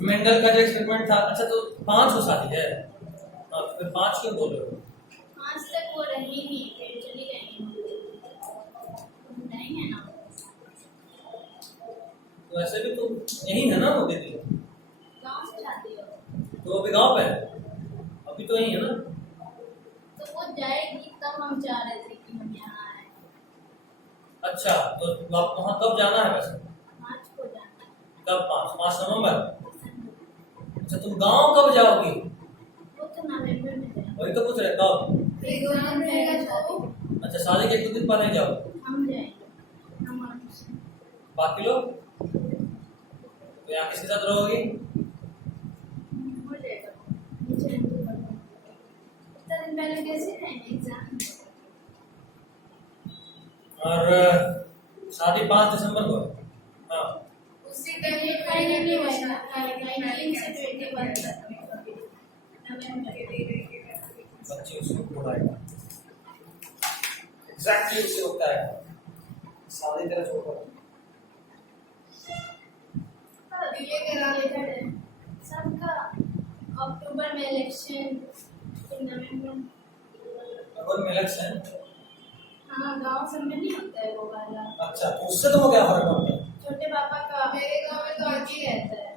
मेंडल का जो एक्सपेरिमेंट था, अच्छा तो 5 हो शादी है, हाँ फिर 5 क्यों बोल रहे हो? 5 तक वो रही नहीं, फिर चली गई नहीं है ना। तो ऐसे भी तुम यही है ना, वो दीदी गाँव से शादी हो तो अभी गाँव पे है, अभी तो यही है ना। तो वो जाएगी तब हम चाह रहे थे कि हम यहाँ आए। अच्छा तो आप वहाँ कब जाना है वैसे? 5 को कब 5 नवंबर। अच्छा तुम गांव कब जाओगी? वो तो नवंबर में जाएंगे। वही तो पूछ रहे कब। एग्जाम रहेगा तो अच्छा शादी के 1-2 दिन पहले जाओ। हम जाएंगे, हम आपसे। बाकी लोग तो यहाँ किसके साथ रहोगी? हो जाएगा, नीचे नीचे बढ़ा। इतना दिन पहले कैसे रहेंगे एग्जाम? और शादी 5 दिसंबर को है। हाँ उसी टाइम ये पे टाइम नहीं होएगा, 19 से 21 तक नवंबर। बच्चे उसको बुलाएगा एग्जैक्टली उससे होता है शादी तेरा छोटा। डिले करा देता है। सबका अक्टूबर में इलेक्शन, फिर नवंबर। अगर में इलेक्शन। हाँ गांव सब में नहीं होता है वो वाला। अच्छा तो उससे तो क्या फर्क पड़ता है? छोटे पापा का मेरे गांव में तो ड्यूटी रहता है,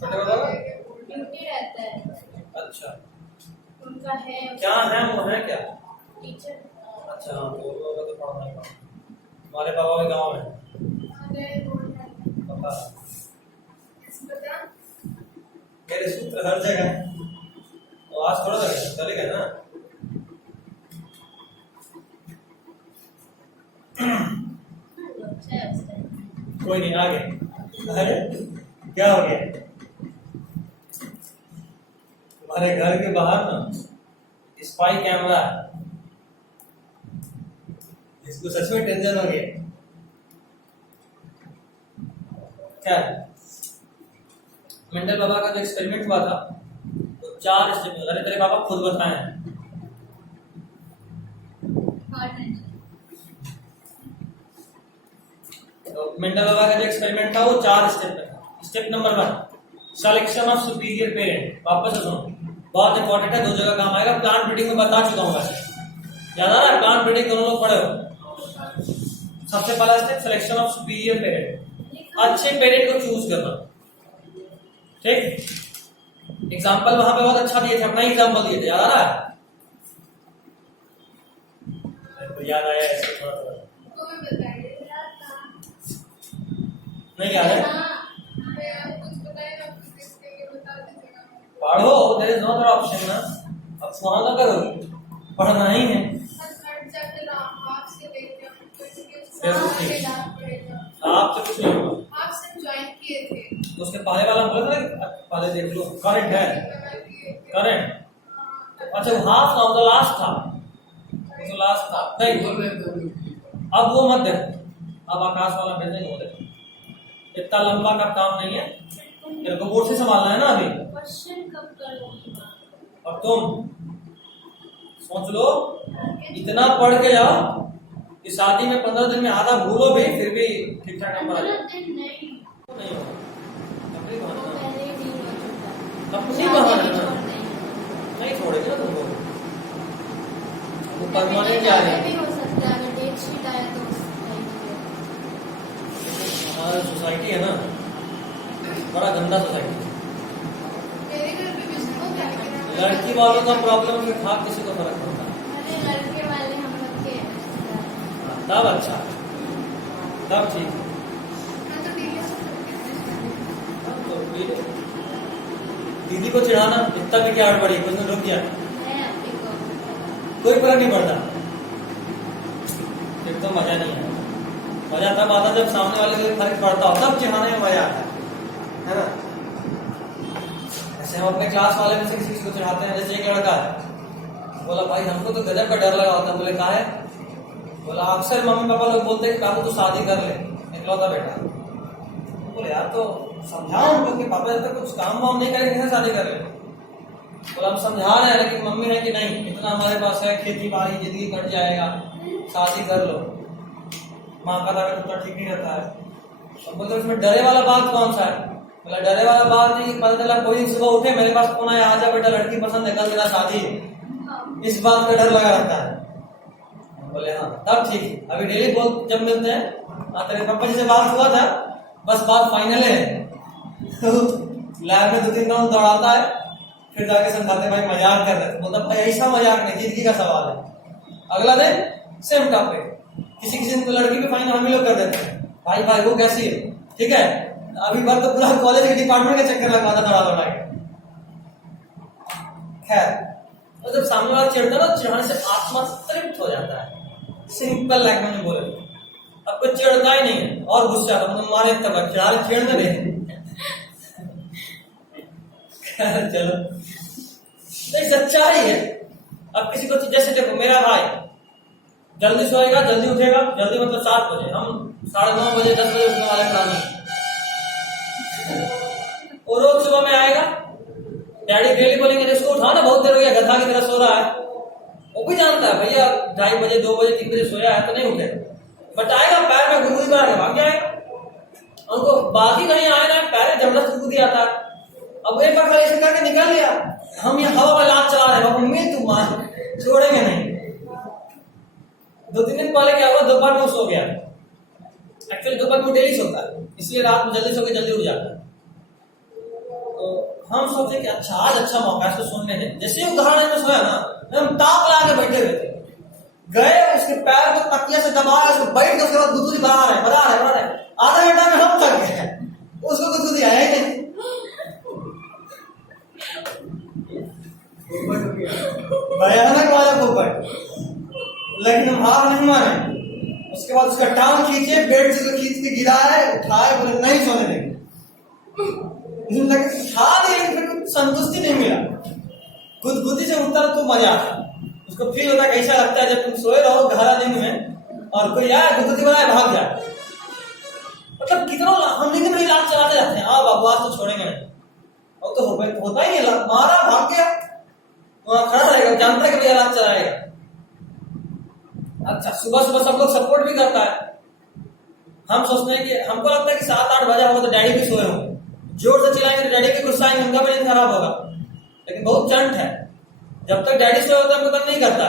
छोटे बाबा का? ड्यूटी रहता है, अच्छा उनका है क्या है वो है क्या? टीचर। अच्छा हाँ तो वो तो पढ़ना ही पड़ा। हमारे पापा भी गाँव में अरे बोल रहा है। पता बता मेरे सूत्र हर जगह है। तो आज थोड़ा सा चलेगा ना। अच्छा है उसका। कोई नहीं आगे। अरे क्या हो गया? हमारे घर के बाहर ना स्पाई कैमरा है। इसको सच में टेंशन हो गया क्या? मंडल बाबा का जो एक्सपेरिमेंट हुआ था वो 4 स्टेप में। अरे तेरे पापा खुद बताए हैं। हाँ टेंशन। तो मंडल बाबा का जो एक्सपेरिमेंट था वो 4 स्टेप में था। Step number 1 selection of superior parent. वापस से सुनो बहुत इंपॉर्टेंट है, 2 जगह काम आएगा। प्लांट ब्रीडिंग में बता चुका हूँ वैसे, याद आ रहा है? प्लांट ब्रीडिंग दोनों लोग पढ़े हो। सबसे पहला step selection of superior parent. अच्छे पेरेंट को चूज करना, ठीक। एग्जाम्पल वहां पे बहुत अच्छा दिए थे, अपना एग्जाम्पल दिए थे, याद आ रहा है? तो याद आया ऐसे थोड़ा थोड़ा, तो मैं बताइए नहीं याद है? मैं आप कुछ बताए ना कुछ इसके लिए बता दीजिएगा। पढ़ो, there is no other option ना। अब वहां का करोगे, पढ़ना ही है। हर चैप्टर आप से देखते हैं बिल्कुल। आप तो कुछ नहीं होगा। आपसे ज्वाइन किए थे तो उसके पहले वाला बोला था ना, पहले देख लो करंट है, करंट। अच्छा वो हाफ था, वो लास्ट था, वो लास्ट था नहीं। बोल रहे थे अब वो मत देखो, अब आकाश वाला भेजेंगे वो देखो। इतना लंबा का काम नहीं है, तेरे को बोर्ड से संभालना है ना अभी। क्वेश्चन कब करोगे? और तुम सोच लो, इतना पढ़ के जाओ कि शादी में 15 दिन में आधा भूलो भी, फिर भी ठीक ठाक नंबर आ जाए। 15 दिन नहीं, नहीं होगा, तकलीफ वो होना। पहले ही नहीं हो चुका। अपनी शादी बहाना भी ना। छोड़ देंगे। नहीं छोड़ेगी ना तुमको, वो कभी परमानेंट डेट आ आगे जाएगी। भी हो सकता है, अगर डेट शीट आया तो नहीं होगा। हमारा सोसाइटी है ना, बड़ा गंदा सोसाइटी है। मेरे घर पे भी सुनो क्या लेकिन लड़की वालों का प्रॉब्लम है, था किसी को फर्क पड़ता है। अरे लड़के वाले हम लोग के रिश्तेदार हैं। तब अच्छा, तब ठीक है। मैं तो दिल्ली से तो दीदी को चिढ़ाना इतना भी क्या हड़बड़ी, कुछ में रुक गया, मैं आपके को कोई फर्क नहीं पड़ता। फिर तो मजा नहीं है। मजा तब आता जब सामने वाले को फर्क पड़ता हो, तब चिढ़ाने में मजा आता है ना? ऐसे हम अपने क्लास वाले में से किसी को चिढ़ाते हैं। जैसे एक लड़का है, बोला भाई हमको तो गजब का डर लगा होता है। बोले कहा है? बोला अक्सर मम्मी पापा लोग बोलते हैं कि बाबू तू शादी कर ले, इकलौता बेटा। बोले यार तो समझाओ उनको कि पापा जब तक कुछ काम वाम नहीं करेंगे कैसे शादी कर ले। बोला हम समझा रहे हैं, लेकिन मम्मी है कि नहीं, इतना हमारे पास है, खेती बाड़ी जिंदगी कट जाएगा, शादी कर लो। माँ का तबीयत उतना ठीक नहीं रहता है। अब बोलते उसमें डरे वाला बात कौन सा है? बोला डरे वाला बात नहीं, पता चला कोई दिन सुबह उठे मेरे पास फोन आया, आजा बेटा लड़की पसंद है, कल तेरा शादी है, इस बात का डर लगा रहता है। बोले हाँ तब ठीक है। अभी डेली बहुत जब मिलते हैं, हाँ तेरे पापा जी से बात हुआ था, बस बात फाइनल है। लैब में 2-3 राउंड दौड़ाता है, फिर जाके समझाते भाई मजाक कर रहे थे। बोलता भाई ऐसा मजाक नहीं, जिंदगी का सवाल है। अगला दिन सेम टॉपिक, किसी किसी लड़की पे फाइनल हम ही लोग कर देते हैं, भाई भाई वो कैसी है, ठीक है अभी बार तो पूरा कॉलेज के डिपार्टमेंट का चक्कर लगवाता बड़ा बड़ा के। खैर, तो जब सामने वाला चिढ़ता है ना, चिढ़ाने से आत्मा तृप्त हो जाता है। सिंपल लैंग्वेज में बोले अब कोई चिढ़ता ही नहीं है और गुस्सा आता, मतलब मारे तब चिढ़ा चिढ़ने दे। चलो, तो एक सच्चाई है। अब किसी को जैसे देखो, मेरा भाई जल्दी सोएगा, जल्दी उठेगा, जल्दी मतलब 7 बजे, हम 9:30 बजे 10 बजे उठने वाले प्राणी। और रोज सुबह में आएगा, डैडी डेली बोलेंगे इसको उठा ना, बहुत देर हो गया, गधा की तरह सो रहा है। वो भी जानता है भैया 2:30 बजे 2 बजे 3 बजे सोया है तो नहीं उठेगा, बट आएगा पैर में गुदगुदी बना के भाग जाएगा। उनको बाकी नहीं आए ना, पैर में जबरदस्त गुदगुदी आता है। अब एक बार ऐसे करके निकल लिया, हम ये हवा में लात चला रहे हैं, मम्मी तुम मान छोड़ेंगे नहीं। 2-3 दिन पहले क्या हुआ, दोपहर में सो गया। एक्चुअली दोपहर में डेली सोता है, इसलिए रात में जल्दी सो के जल्दी उठ जाता है। तो हम सोचे कि अच्छा आज अच्छा मौका है इसको सोने दें। जैसे ही उदाहरण में सोया ना, हम ताक लगा के बैठे हुए थे, गए उसके पैर को तकिया से दबा रहे, उसको बैठ के उसके बाद गुदगुदी बढ़ा रहे। आधा घंटा में हम थक गए, उसको गुदगुदी आया ही नहीं। भयानक वाला पोपट, लेकिन हम हार नहीं माने। उसके बाद उसका टांग खींचे, बेड से खींच के गिराए, उठाए, बोले नहीं सोने देंगे। खा दिए, फिर संतुष्टि नहीं मिला। गुदगुदी से उठता तो मजा आता, उसको फील होता कैसा लगता है जब तुम सोए रहो घरा नींद में और कोई आया गुदगुदी बनाए भाग जाए। मतलब कितना हम नींद में इलाज चलाते जाते हैं, हाँ बाबू आज तो छोड़ेंगे नहीं। अब तो होता ही नहीं, मारा भाग गया, वहां खड़ा रहेगा, जानता है कि भैया इलाज चलाएगा। अच्छा, सुबह सुबह सब लोग सपोर्ट भी करता है। हम सोचते हैं कि हमको लगता है कि 7-8 बजा होगा तो डैडी भी सोए होंगे, जोर से चिल्लाएंगे तो डैडी भी गुस्सा आएंगे, उनका भी नींद खराब होगा। लेकिन बहुत चंट है, जब तक डैडी सोए होता है हमको तक नहीं करता।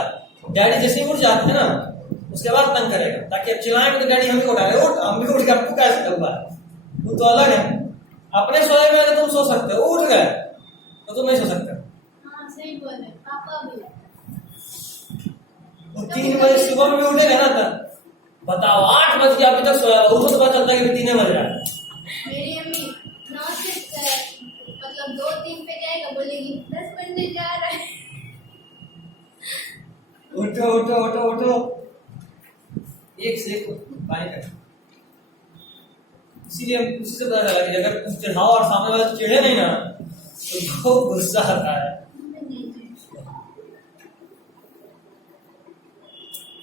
डैडी जैसे ही उठ जाते हैं ना, उसके बाद तंग करेगा, ताकि अब चिल्लाएंगे तो डैडी हम भी उठाए, उठ हम भी उठ गए, आपको कैसे करवा है, वो तो अलग है। अपने सोए में तुम सो सकते हो, उठ गए तो तुम नहीं सो सकते। हाँ सही बोले, पापा भी 3 बजे सुबह में भी उठेगा ना, तब बताओ 8 बज गया अभी तक सोया, उठो तो पता चलता है कि 3 बज रहा है। मेरी अम्मी 9 से मतलब 2-3 पे जाएगा, बोलेगी 10 बजे जा रहा है। उठो उठो उठो उठो, एक से एक पानी का। इसीलिए उसी से पता चला कि अगर कुछ चिढ़ाओ और सामने वाला चिढ़े नहीं ना तो बहुत गुस्सा आता है।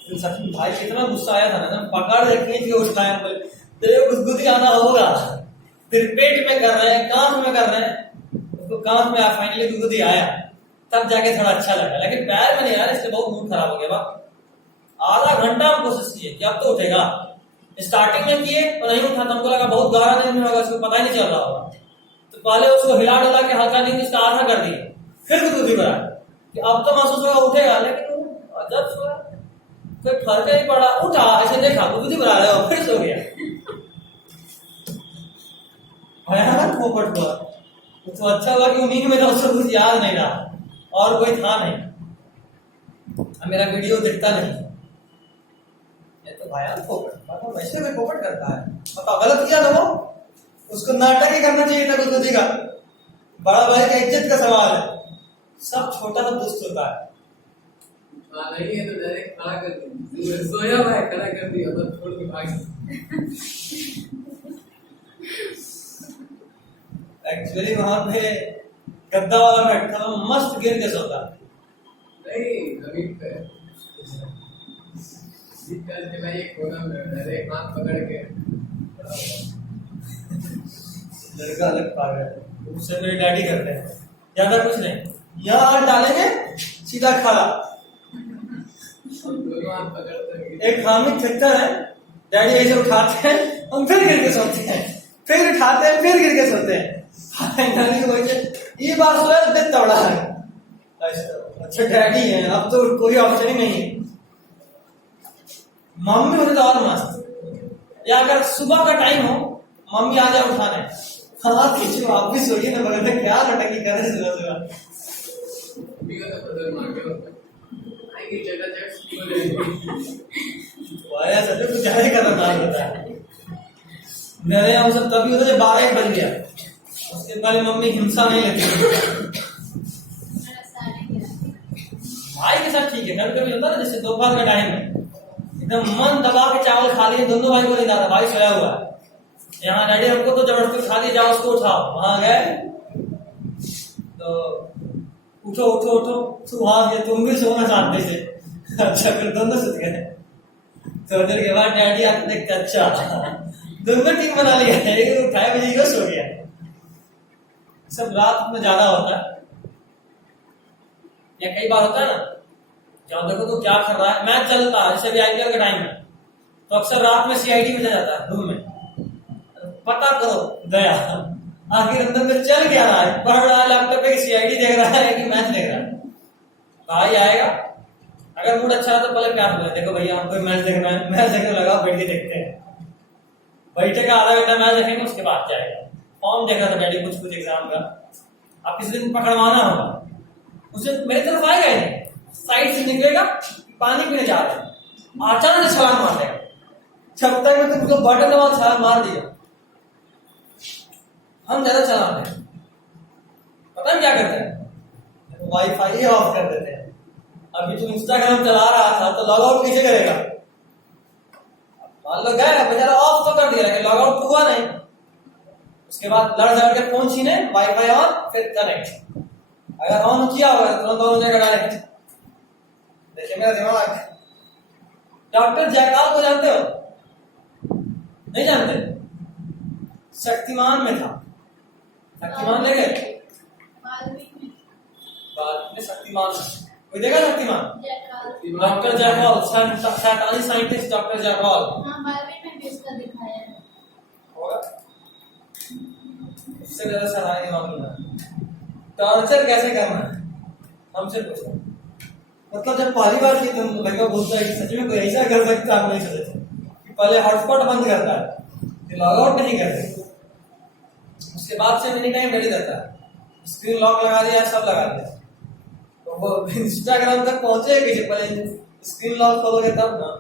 सच में भाई कितना गुस्सा आया था ना, पकड़ के खींच के उठाए, बोले तेरे गुदगुदी आना होगा। फिर पेट में कर रहे हैं, कांच में कर रहे हैं, उसको कांच में फाइनली गुदगुदी आया, तब जाके थोड़ा अच्छा लगा। लेकिन पैर में नहीं आया, इसलिए बहुत मूड खराब हो गया। आधा घंटा हम कोशिश किए कि अब तो उठेगा। स्टार्टिंग में किए तो नहीं उठा, हमको लगा बहुत गहरा नींद में होगा, उसको पता ही नहीं चल रहा होगा। तो पहले उसको हिला डुला के हल्का नींद इसका आधा कर दिए, फिर गुदगुदी करा कि अब तो महसूस होगा उठेगा। लेकिन जब सोया कोई फर्क नहीं पड़ा, उठा ऐसे देखा गुदगुदी बना रहे हो, फिर सो गया। भयानक पोपट हुआ। तो अच्छा हुआ कि उन्हीं में तो उसको कुछ याद नहीं रहा और कोई था नहीं। अब मेरा वीडियो दिखता नहीं, ये तो भयानक पोपट। बताओ वैसे कोई पोपट करता है, बताओ गलत किया था वो, उसको नाटक ही करना चाहिए था गुदगुदी का। बड़ा भाई का इज्जत का सवाल है, सब छोटा सा दुष्ट होता है। नहीं है तो डायरेक्ट खड़ा कर दिया, सोया हुआ है खड़ा कर दिया, बस छोड़ के भाग। एक्चुअली वहां पे गद्दा वाला बैठा था, मस्त गिर के सोता। नहीं जमीन पे सीट करके भाई एक कोना में डायरेक्ट हाथ पकड़ के लड़का अलग पागल है, उससे मेरे डैडी करते हैं, ज्यादा कुछ नहीं। यहाँ हाथ डालेंगे सीधा खड़ा, दोनों हाथ पकड़ते हैं। एक हामिद ठक्कर है, डैडी ऐसे उठाते हैं, हम फिर गिर के सोते हैं, फिर उठाते हैं, फिर गिर के सोते हैं। ये बार सोया तो दिन तोड़ा है। अच्छा डैडी है, अब तो कोई ऑप्शन ही नहीं है। मम्मी होते तो और मस्त, या अगर सुबह का टाइम हो, मम्मी आ जाए उठाने, हाँ खींचो आप भी सोइए ना, बगल में क्या लटकी कर रहे सुबह सुबह। मम्मी का तो पता मार के होता है, आएंगे चटाचट स्कूल जाएंगे। वाया सच में कुछ ज्यादा खतरनाक होता है। मेरे यहाँ सब तभी होता जब 12 बज गया, उसके पहले मम्मी हिंसा नहीं लेती। मेरा साढ़े 11। भाई के साथ ठीक है, कभी कभी होता है ना, जैसे दोपहर का टाइम है, एकदम मन दबा के चावल खा लिए, दोनों भाई को नहीं आता, भाई सोया हुआ है, यहाँ डैडी हमको तो जबरदस्ती खा दिए, जाओ उसको उठाओ, वहां गए तो उठो उठो उठो, तू वहां गए, तुम भी सोना चाहते थे। अच्छा फिर दोनों सुत गए। थोड़ी देर के बाद डैडी आके देखते, अच्छा दोनों टीम बना लिया, एक उठाए बजे यो सो गया। सब रात में ज्यादा होता है, या कई बार होता है ना, जहाँ देखो तो क्या कर रहा है, मैच चलता है, जैसे भी आईपीएल का टाइम है, तो अक्सर रात में सीआईडी में जाता है रूम में, पता करो दया आखिर अंदर में चल क्या रहा है, पढ़ रहा है लैपटॉप पे, सीआईडी देख रहा है कि मैच देख रहा है। भाई आएगा, अगर मूड अच्छा है तो पहले प्यार बोले, देखो भैया हमको मैच देखना है, मैच देखने लगा, बैठ के देखते हैं, बैठेगा आधा घंटा मैच देखेंगे, उसके बाद जाएगा। फॉर्म देखा था डैडी कुछ एग्जाम का, आप किसी दिन पकड़वाना होगा, उसे मेरी तरफ आएगा ही नहीं, साइड से निकलेगा, पानी पीने जा रहे हैं, अचानक से छलांग मार देगा, जब तक में तुमको बटन दबा छलांग मार दिया। हम ज्यादा चलाते हैं, पता है क्या करते हैं, वाईफाई ऑफ कर देते हैं। अभी तुम इंस्टाग्राम चला रहा था तो लॉग आउट कैसे करेगा, मान लो गए बेचारा ऑफ तो कर दिया, लेकिन लॉग आउट हुआ नहीं, उसके बाद लड़ झगड़ के फोन छीने, वाईफाई ऑन, फिर कनेक्ट, अगर ऑन किया हुआ है तुरंत ऑन जगह डायरेक्ट। देखिए मेरा दिमाग। डॉक्टर जयकाल को जानते हो, नहीं जानते? शक्तिमान में था, शक्तिमान ले गए, बाद में शक्तिमान, कोई देखा Shaktimaan? Doctor Jaipal, 47 scientist doctor Jaipal. हाँ, 12वीं में भी इसका दिखाया है। होगा उससे ज्यादा सराहनीय दिमाग नहीं है। टॉर्चर कैसे करना है हमसे पूछो, मतलब जब पहली बार की तुम लड़का बोलता है कि सच में कोई ऐसा कर सकता है, आप नहीं सोचे थे कि पहले हॉटस्पॉट बंद करता है, फिर लॉग आउट नहीं करते, उसके बाद से एनी टाइम रेडी रहता है, स्क्रीन लॉक लगा दिया, सब लगा दिया, तो वो इंस्टाग्राम तक पहुंचे कि पहले स्क्रीन लॉक खोलोगे तब ना।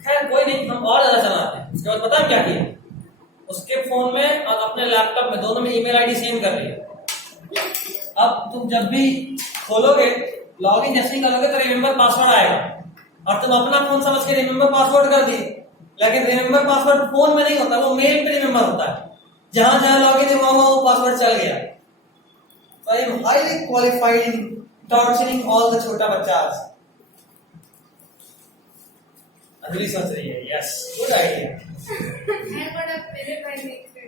खैर कोई नहीं, हम और ज्यादा चलाते हैं। उसके बाद पता है क्या किया, उसके फोन में और अपने लैपटॉप में दोनों में ईमेल आईडी सेम कर लिया। अब तुम जब भी खोलोगे, लॉग इन जैसे ही करोगे तो रिमेंबर पासवर्ड आएगा, और तुम अपना फोन समझ के रिमेंबर पासवर्ड कर दिए, लेकिन रिमेंबर पासवर्ड फोन में नहीं होता, वो मेल पे रिमेंबर होता है, जहां जहां लॉग इन हुआ वो पासवर्ड चल गया। So I am highly qualified in torturing all the छोटा बच्चा। अगली सोच रही है, यस गुड आइडिया। मैं बड़ा मेरे भाई नहीं थे।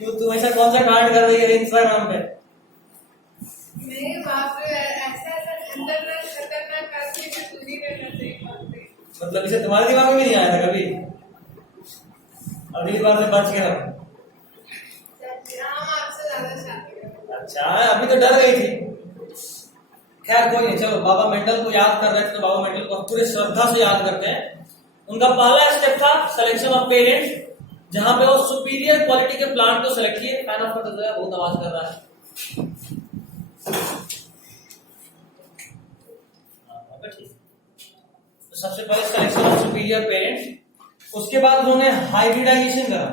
क्यों तुम ऐसा कौन सा कांड कर रही है इंस्टाग्राम पे? नहीं बाप रे, ऐसा खतरनाक खतरनाक करके भी दूरी रहना चाहिए बाप रे। मतलब इसे तुम्हारे दिमाग में भी नहीं आया था कभी? अगली बार से बच के रहो। हम आपसे ज्यादा शादी करेंगे। अच्छा अभी तो डर गई थी। खैर कोई नहीं, चलो बाबा मेंडल को याद कर रहे थे तो बाबा मेंडल को पूरे श्रद्धा से याद करते हैं। उनका पहला स्टेप था सिलेक्शन ऑफ पेरेंट्स, जहां पे वो सुपीरियर क्वालिटी के प्लांट को सिलेक्ट किए। फैन ऑफ कर दो, बहुत आवाज कर रहा है। तो सबसे पहले सिलेक्शन ऑफ सुपीरियर पेरेंट्स, उसके बाद उन्होंने हाइब्रिडाइजेशन करा।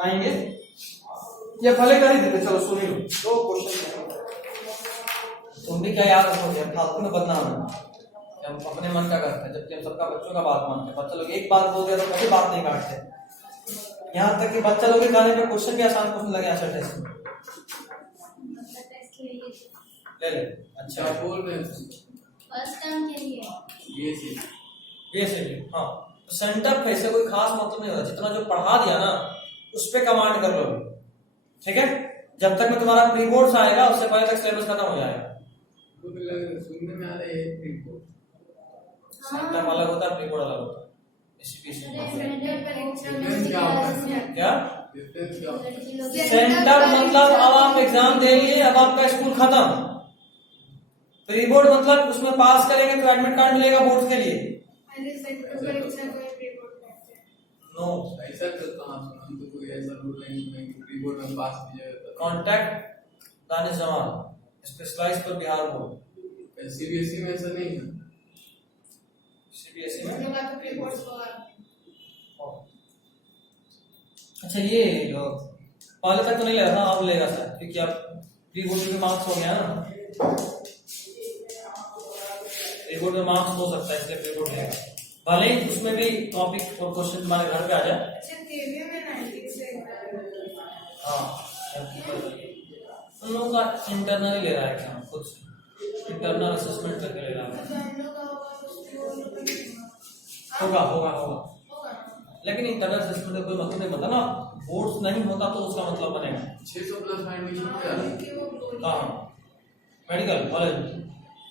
आएंगे ये भले कर ही देते, चलो सुनिए दो क्वेश्चन। तुम भी क्या याद रखोगे, फालतू में बदनाम है, हम अपने मन का करते हैं, जबकि हम सबका बच्चों का बात मानते हैं। बच्चा लोग एक बात बोल दिया तो कभी बात नहीं काटते, यहाँ तक कि बच्चा लोग के गाने पे क्वेश्चन भी आसान क्वेश्चन लगे आंसर टेस्ट में ले ले। अच्छा क्या बोल रहे हैं? फर्स्ट टर्म के लिए ये से भी हाँ, तो सेंटर पे से कोई खास मतलब नहीं होता, जितना जो पढ़ा दिया ना उस पे कमांड कर लो, ठीक है। जब तक में तुम्हारा प्री बोर्ड्स आएगा उससे पहले तक सिलेबस खत्म हो जाएगा। सुनने में आ रहा है प्री बोर्ड, सेंटर अलग होता है, प्री बोर्ड अलग होता है। क्या सेंटर मतलब अब आप एग्जाम दे लिए, अब आपका स्कूल खत्म। प्री बोर्ड मतलब उसमें पास करेंगे तो एडमिट कार्ड मिलेगा बोर्ड के लिए। नो ऐसा करता हूं, हम तो कोई ऐसा रूल नहीं सुने कि प्री बोर्ड में पास कीजिएगा। Contact Danish Jamal, specialised for Bihar board. CBSE में ऐसा नहीं है। सीबीएसई में। हम लोग का तो प्री बोर्ड्स होगा। अच्छा ये पहले तक तो नहीं लेगा था, अब लेगा सर, क्योंकि अब प्री बोर्ड के मार्क्स हो गया ना, प्री बोर्ड में मार्क्स हो सकता है, इसलिए प्री बोर्ड लेगा। भले ही उसमें भी टॉपिक और क्वेश्चन तुम्हारे घर पे आ जाए। अच्छा केवीए में 96 से हाँ उन लोगों का इंटरनल ही ले रहा है एग्जाम, खुद इंटरनल असेसमेंट करके ले रहा है। अच्छा हम लोग का होगा तो होगा होगा होगा, होगा। लेकिन इंटरनल असेसमेंट का कोई मतलब नहीं बनता ना, बोर्ड्स नहीं होता तो उसका मतलब बनेगा। 600 प्लस का एडमिशन हो जाता है। कि वो बोल हाँ मेडिकल कॉलेज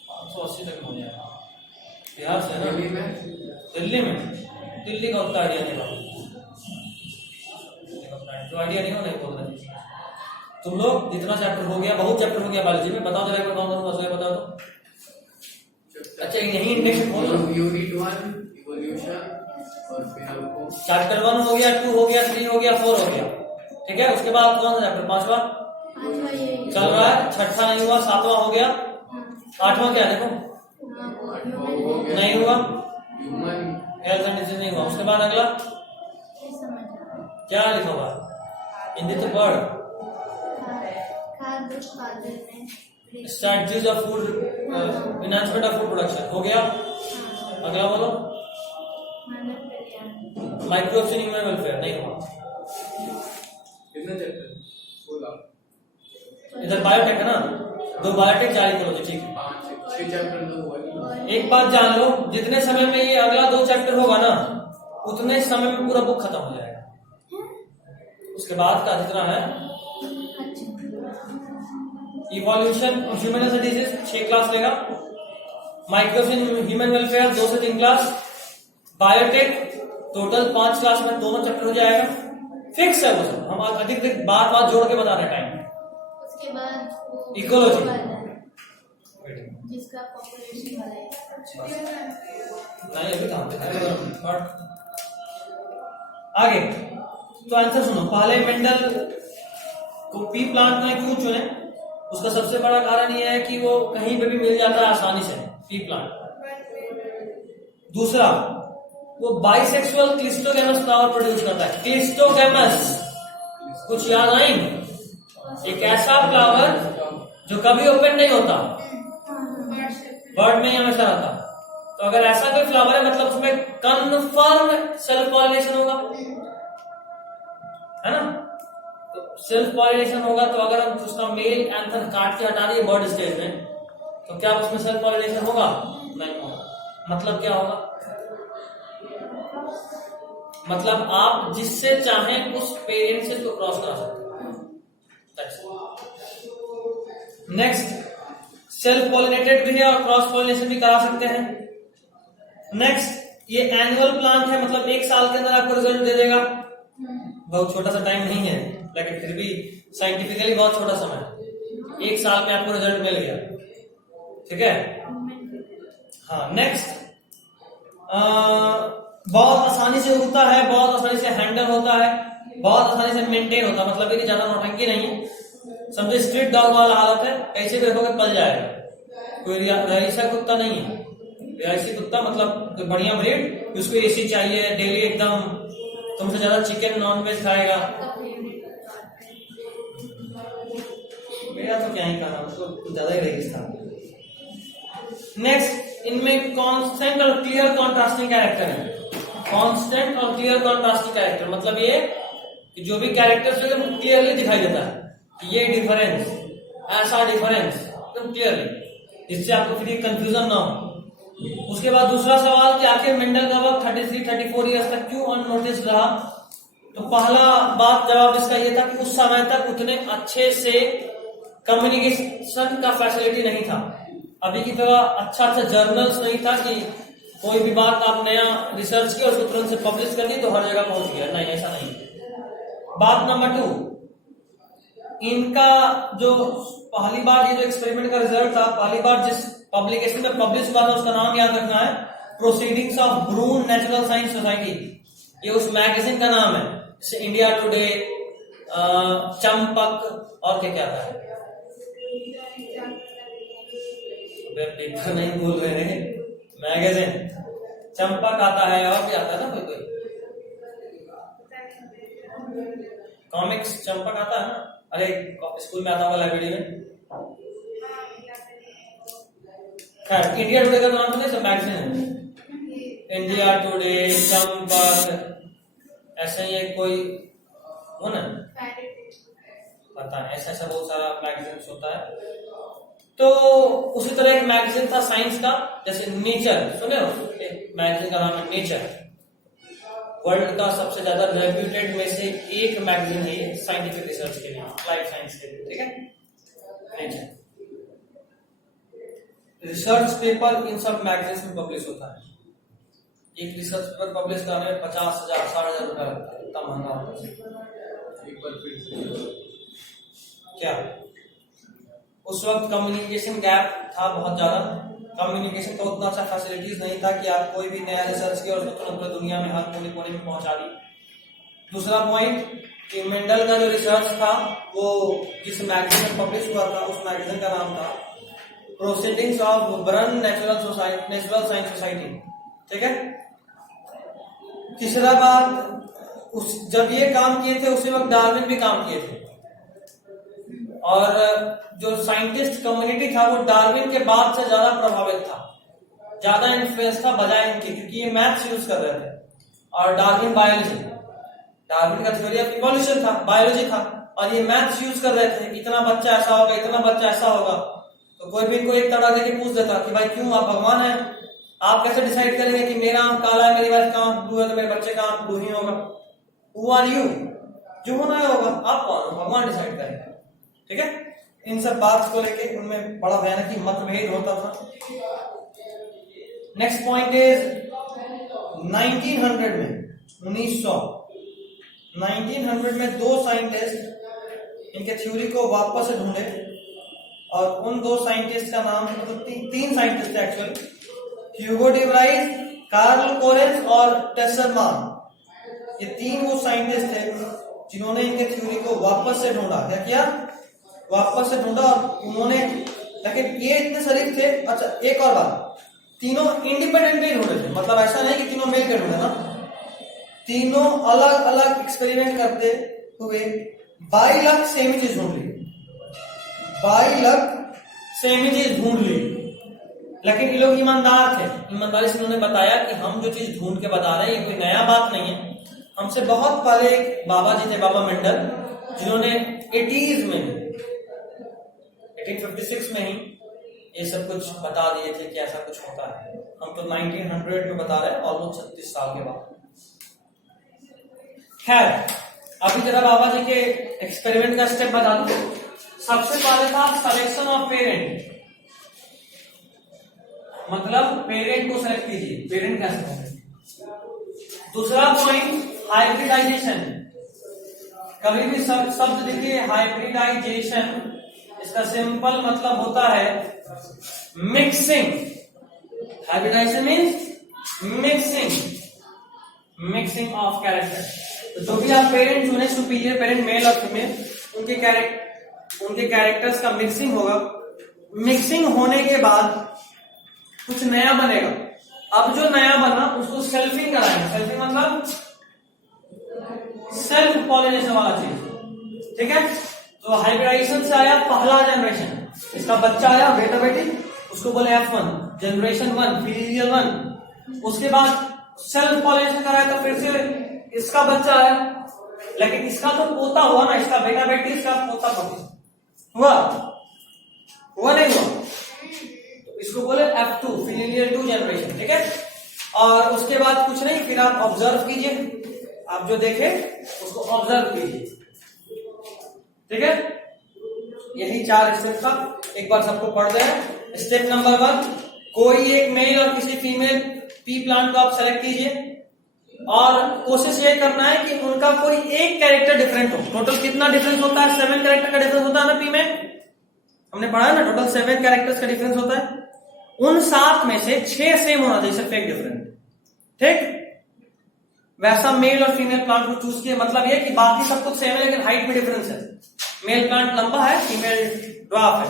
580 तक हो जाएगा बिहार से ना। दिल्ली में दिल्ली का उतना आइडिया नहीं होगा, जो आइडिया नहीं हो नहीं बोल रहे। तुम लोग जितना चैप्टर हो गया, बहुत चैप्टर हो गया बायोलॉजी में, बताओ जरा, कौन कौन सा बताओ तो। अच्छा यही इंडेक्स खोलो, यूनिट 1 इवोल्यूशन, और फिर आपको चैप्टर 1 हो गया, 2 हो गया, 3 हो गया, 4 हो गया, ठीक है। उसके बाद कौन सा चैप्टर, 5वां पांचवा ये चल रहा है, 6ठा नहीं हुआ, 7वां हो गया, 8वां क्या देखो नहीं हुआ, ह्यूमन हेल्थ एंड डिजीज नहीं हुआ। उसके बाद अगला क्या लिखा हुआ हिंदी तो पढ़, strategies of food enhancement of food production हो गया। अगला बोलो, माइक्रोब्स इन ह्यूमन वेलफेयर नहीं हुआ। कितने चैप्टर 16 इधर बायोटेक है ना, 2 बायोटेक जारी करो जी, ठीक है। 6 चैप्टर तो हुआ ही। एक बात जान लो, जितने समय में ये अगला 2 चैप्टर होगा ना, उतने समय में पूरा बुक खत्म हो जाएगा। उसके बाद का जितना है इवोल्यूशन ह्यूमन डिजीज 6 क्लास लेगा, माइक्रोब्स इन ह्यूमन वेलफेयर 2 से 3 क्लास, बायोटेक टोटल 5 क्लास में दोनों चैप्टर हो जाएगा। फिक्स है वो सब, हम अधिक बात जोड़ के बता रहे टाइम। उसके बाद इकोलॉजी जिसका पॉपुलेशन वाला है। नहीं अभी कहां पे आगे। तो आंसर सुनो, पहले मेंडल को पी प्लांट में क्यों चुने, उसका सबसे बड़ा कारण यह है कि वो कहीं पे भी मिल जाता है आसानी से, पी प्लांट। दूसरा, वो बाइसेक्सुअल क्लिस्टोगैमस फ्लावर प्रोड्यूस करता है। क्लिस्टोगैमस कुछ याद आएंगे, एक ऐसा फ्लावर जो कभी ओपन नहीं होता, बर्ड में ही हमेशा रहता। तो अगर ऐसा कोई फ्लावर है मतलब उसमें कन्फर्म सेल्फ पॉलिनेशन होगा, है ना। तो सेल्फ पॉलिनेशन होगा, तो अगर हम उसका मेल एंथर काट के हटा दिए बर्ड स्टेज में, तो क्या उसमें सेल्फ पॉलिनेशन होगा? नहीं होगा। मतलब क्या होगा? मतलब आप जिससे चाहें उस पेरेंट से तो क्रॉस करा सकते हैं। नेक्स्ट, सेल्फ पॉलिनेटेड भी है और क्रॉस पॉलिनेशन भी करा सकते हैं। नेक्स्ट, ये एनुअल प्लांट है, मतलब 1 साल के अंदर आपको रिजल्ट दे देगा। बहुत छोटा सा टाइम नहीं है, लेकिन फिर भी साइंटिफिकली बहुत छोटा समय, 1 साल में आपको रिजल्ट मिल गया, ठीक है। हाँ, नेक्स्ट, बहुत आसानी से उगता है, बहुत आसानी से हैंडल होता है, बहुत आसानी से मेंटेन होता है, मतलब ये ज्यादा नौटंकी नहीं है। समझे स्ट्रीट डॉग वाला हालत है, कैसे भी रखोगे पल जाएगा। कोई रईसा कुत्ता नहीं है, रिहायशी कुत्ता मतलब कोई बढ़िया ब्रीड, उसको एसी चाहिए डेली, एकदम तुमसे ज्यादा चिकन नॉन वेज खाएगा। मेरा तो क्या ही कहना, उसको कुछ ज्यादा ही रेगिस्तान। नेक्स्ट, इनमें कांस्टेंट और क्लियर कॉन्ट्रास्टिंग कैरेक्टर है। कांस्टेंट और क्लियर कॉन्ट्रास्टिंग कैरेक्टर मतलब ये कि जो भी कैरेक्टर एकदम क्लियरली दिखाई देता है, ये डिफरेंस, ऐसा डिफरेंस एकदम क्लियरली, जिससे आपको फिर कंफ्यूजन ना हो। उसके बाद दूसरा सवाल कि आखिर मेंडल का वक्त 33-34 ईयर्स तक क्यों अननोटिस रहा। तो पहला बात जवाब इसका ये था कि उस समय तक उतने अच्छे से कम्युनिकेशन का फैसिलिटी नहीं था। अभी की तरह अच्छा जर्नल्स नहीं था कि कोई भी बात आप नया रिसर्च किया उसको तुरंत से पब्लिश कर दी तो हर जगह पहुंच गया, नहीं ऐसा नहीं। बात नंबर 2, इनका जो पहली बार ये जो एक्सपेरिमेंट का रिजल्ट था, पहली बार जिस पब्लिकेशन में पब्लिश हुआ था उसका नाम याद रखना है, proceedings of Brunn natural science society. ये उस मैगजीन का नाम है, जैसे इंडिया टुडे, चंपक और क्या था, पेपर नहीं बोल रहे हैं, मैगजीन चंपक आता है और भी आता है ना कोई कॉमिक्स चंपक आता है ना, अरे स्कूल में आता होगा लाइब्रेरी में। खैर इंडिया टुडे का तो नाम पता है, मैगजीन है इंडिया टुडे, चंपक, ऐसे ही कोई हो ना पता है, ऐसा बहुत सारा मैगजीन होता है। तो उसी तरह एक मैगजीन था साइंस का, जैसे नेचर, सुने हो एक मैगजीन का नाम है नेचर, वर्ल्ड का सबसे ज्यादा रेप्यूटेड में से एक मैगजीन है ये साइंटिफिक रिसर्च के लिए, अप्लाइड साइंस के लिए, ठीक है नेचर। रिसर्च पेपर इन सब मैगजीन्स में पब्लिश होता है। एक रिसर्च पेपर पब्लिश कराने में 50,000 60,000 रुपया लगता है, इतना महंगा होता है। एक बार फिर से क्या उस वक्त कम्युनिकेशन गैप था बहुत ज्यादा, कम्युनिकेशन का उतना अच्छा फैसिलिटीज नहीं था कि आप कोई भी नया रिसर्च किया और उसको तुरंत पूरी दुनिया में हर कोने कोने में पहुंचा दी। दूसरा पॉइंट कि मेंडल का जो रिसर्च था वो जिस मैगजीन में पब्लिश हुआ था उस मैगजीन का नाम था proceedings of burn natural science society, ठीक है। तीसरा बात, जब ये काम किए थे उसी वक्त डार्विन भी काम किए थे, और जो साइंटिस्ट कम्युनिटी था वो डार्विन के बाद से ज्यादा प्रभावित था, ज्यादा इन्फ्लुएंस था बजाय इनके, क्योंकि ये मैथ्स यूज कर रहे थे और डार्विन बायोलॉजी, डार्विन का थ्योरी ऑफ इवोल्यूशन था, बायोलॉजी था, और ये मैथ्स यूज कर रहे थे। इतना बच्चा ऐसा होगा, इतना बच्चा ऐसा होगा, तो कोई भी इनको एक तड़ा देके पूछ देता कि भाई क्यों, आप भगवान हैं, आप कैसे डिसाइड करेंगे कि मेरा आंख काला है, मेरी वाइफ का आंख ब्लू है, तो मेरे बच्चे का आंख ब्लू ही होगा। हु आर यू, जो होना है होगा, आप कौन हो, भगवान डिसाइड करेंगे, ठीक है। इन सब बात को लेके उनमें बड़ा भयानक मतभेद होता था। नेक्स्ट पॉइंट इज 1900 में दो साइंटिस्ट इनके थ्योरी को वापस से ढूंढे, और उन दो साइंटिस्ट का नाम, मतलब तीन साइंटिस्ट थे actually, Hugo de Vries, Carl Correns और टेस्लरमान। ये तीन वो साइंटिस्ट थे जिन्होंने इनके थ्योरी को वापस से ढूंढा। क्या किया, वापस से ढूंढा, और उन्होंने, लेकिन ये इतने शरीफ थे। अच्छा एक और बात, तीनों इंडिपेंडेंटली ढूंढे थे, मतलब ऐसा नहीं कि तीनों मिलकर ढूंढे ना, तीनों अलग अलग एक्सपेरिमेंट करते हुए 22 लाख सेम ही चीज ढूंढ ली, 22 लाख सेम ही चीज ढूंढ ली। लेकिन ये लोग ईमानदार थे, ईमानदारी से उन्होंने बताया कि हम जो चीज ढूंढ के बता रहे हैं ये कोई नया बात नहीं है, हमसे बहुत पहले एक बाबा जी थे, बाबा मेंडल, जिन्होंने 80s में 1856 में ही ये सब कुछ बता दिए थे कि ऐसा कुछ होता है। हम तो 1900 में बता रहे हैं, ऑलमोस्ट 36 साल के बाद। खैर अभी जरा बाबा जी के एक्सपेरिमेंट का स्टेप बता दूं। सबसे पहले था सिलेक्शन ऑफ पेरेंट, मतलब पेरेंट को सेलेक्ट कीजिए, पेरेंट कैसे होंगे। दूसरा पॉइंट हाइब्रिडाइजेशन, कभी भी शब्द देखिए हाइब्रिडाइजेशन, इसका सिंपल मतलब होता है mixing. Hybridisation means mixing of character. तो जो भी आप पेरेंट चुने, सुपीरियर पेरेंट मेल और फीमेल, उनके कैरेक्टर्स का मिक्सिंग होगा। मिक्सिंग होने के बाद कुछ नया बनेगा। अब जो नया बना उसको सेल्फिंग कराएंगे। सेल्फिंग मतलब सेल्फ पॉलिनेशन वाला चीज, ठीक है। तो हाइब्रिडाइजेशन से आया पहला जनरेशन, इसका बच्चा आया बेटा बेटी, उसको बोले F1, जनरेशन 1, फिलियल 1। उसके बाद सेल्फ पॉलिनेशन कराया तो फिर से इसका बच्चा आया, लेकिन इसका तो पोता हुआ ना, इसका बेटा बेटी, इसका पोता पोती हुआ नहीं हुआ, तो इसको बोले F2, फिलियल 2 जनरेशन, ठीक है। और उसके बाद कुछ नहीं, फिर आप ऑब्जर्व कीजिए, आप जो देखे उसको ऑब्जर्व कीजिए, ठीक है। यही 4 स्टेप था, एक बार सबको पढ़ दें। स्टेप नंबर 1, कोई एक मेल और किसी फीमेल पी प्लांट को आप सेलेक्ट कीजिए, और कोशिश ये करना है कि उनका कोई एक कैरेक्टर डिफरेंट हो। टोटल कितना डिफरेंस होता है, 7 कैरेक्टर का डिफरेंस होता है ना पी में, हमने पढ़ा है ना, टोटल 7 कैरेक्टर्स का डिफरेंस होता है। उन 7 में से 6 सेम होना चाहिए, सिर्फ एक डिफरेंट, ठीक। वैसा मेल और फीमेल प्लांट को चूज किया, मतलब ये कि बाकी सब कुछ सेम है लेकिन हाइट में डिफरेंस है। मेल प्लांट लंबा है, फीमेल ड्वार्फ है।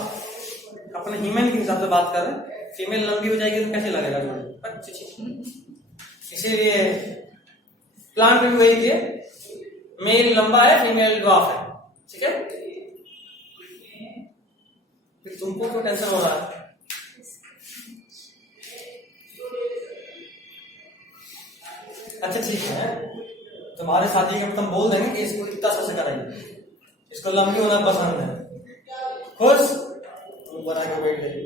अपने ह्यूमन के हिसाब से बात कर रहे हैं, फीमेल लंबी हो जाएगी तो कैसे लगेगा जोड़ी, इसीलिए प्लांट में भी वही किए, मेल लंबा है फीमेल ड्वार्फ है, ठीक है। फिर तुमको क्यों टेंशन हो रहा है? अच्छा ठीक है, तुम्हारे साथी को तुम बोल देंगे कि इसको इतना सा कराइए, इसको लंबी होना पसंद है, खुश बना के बैठ जाइए।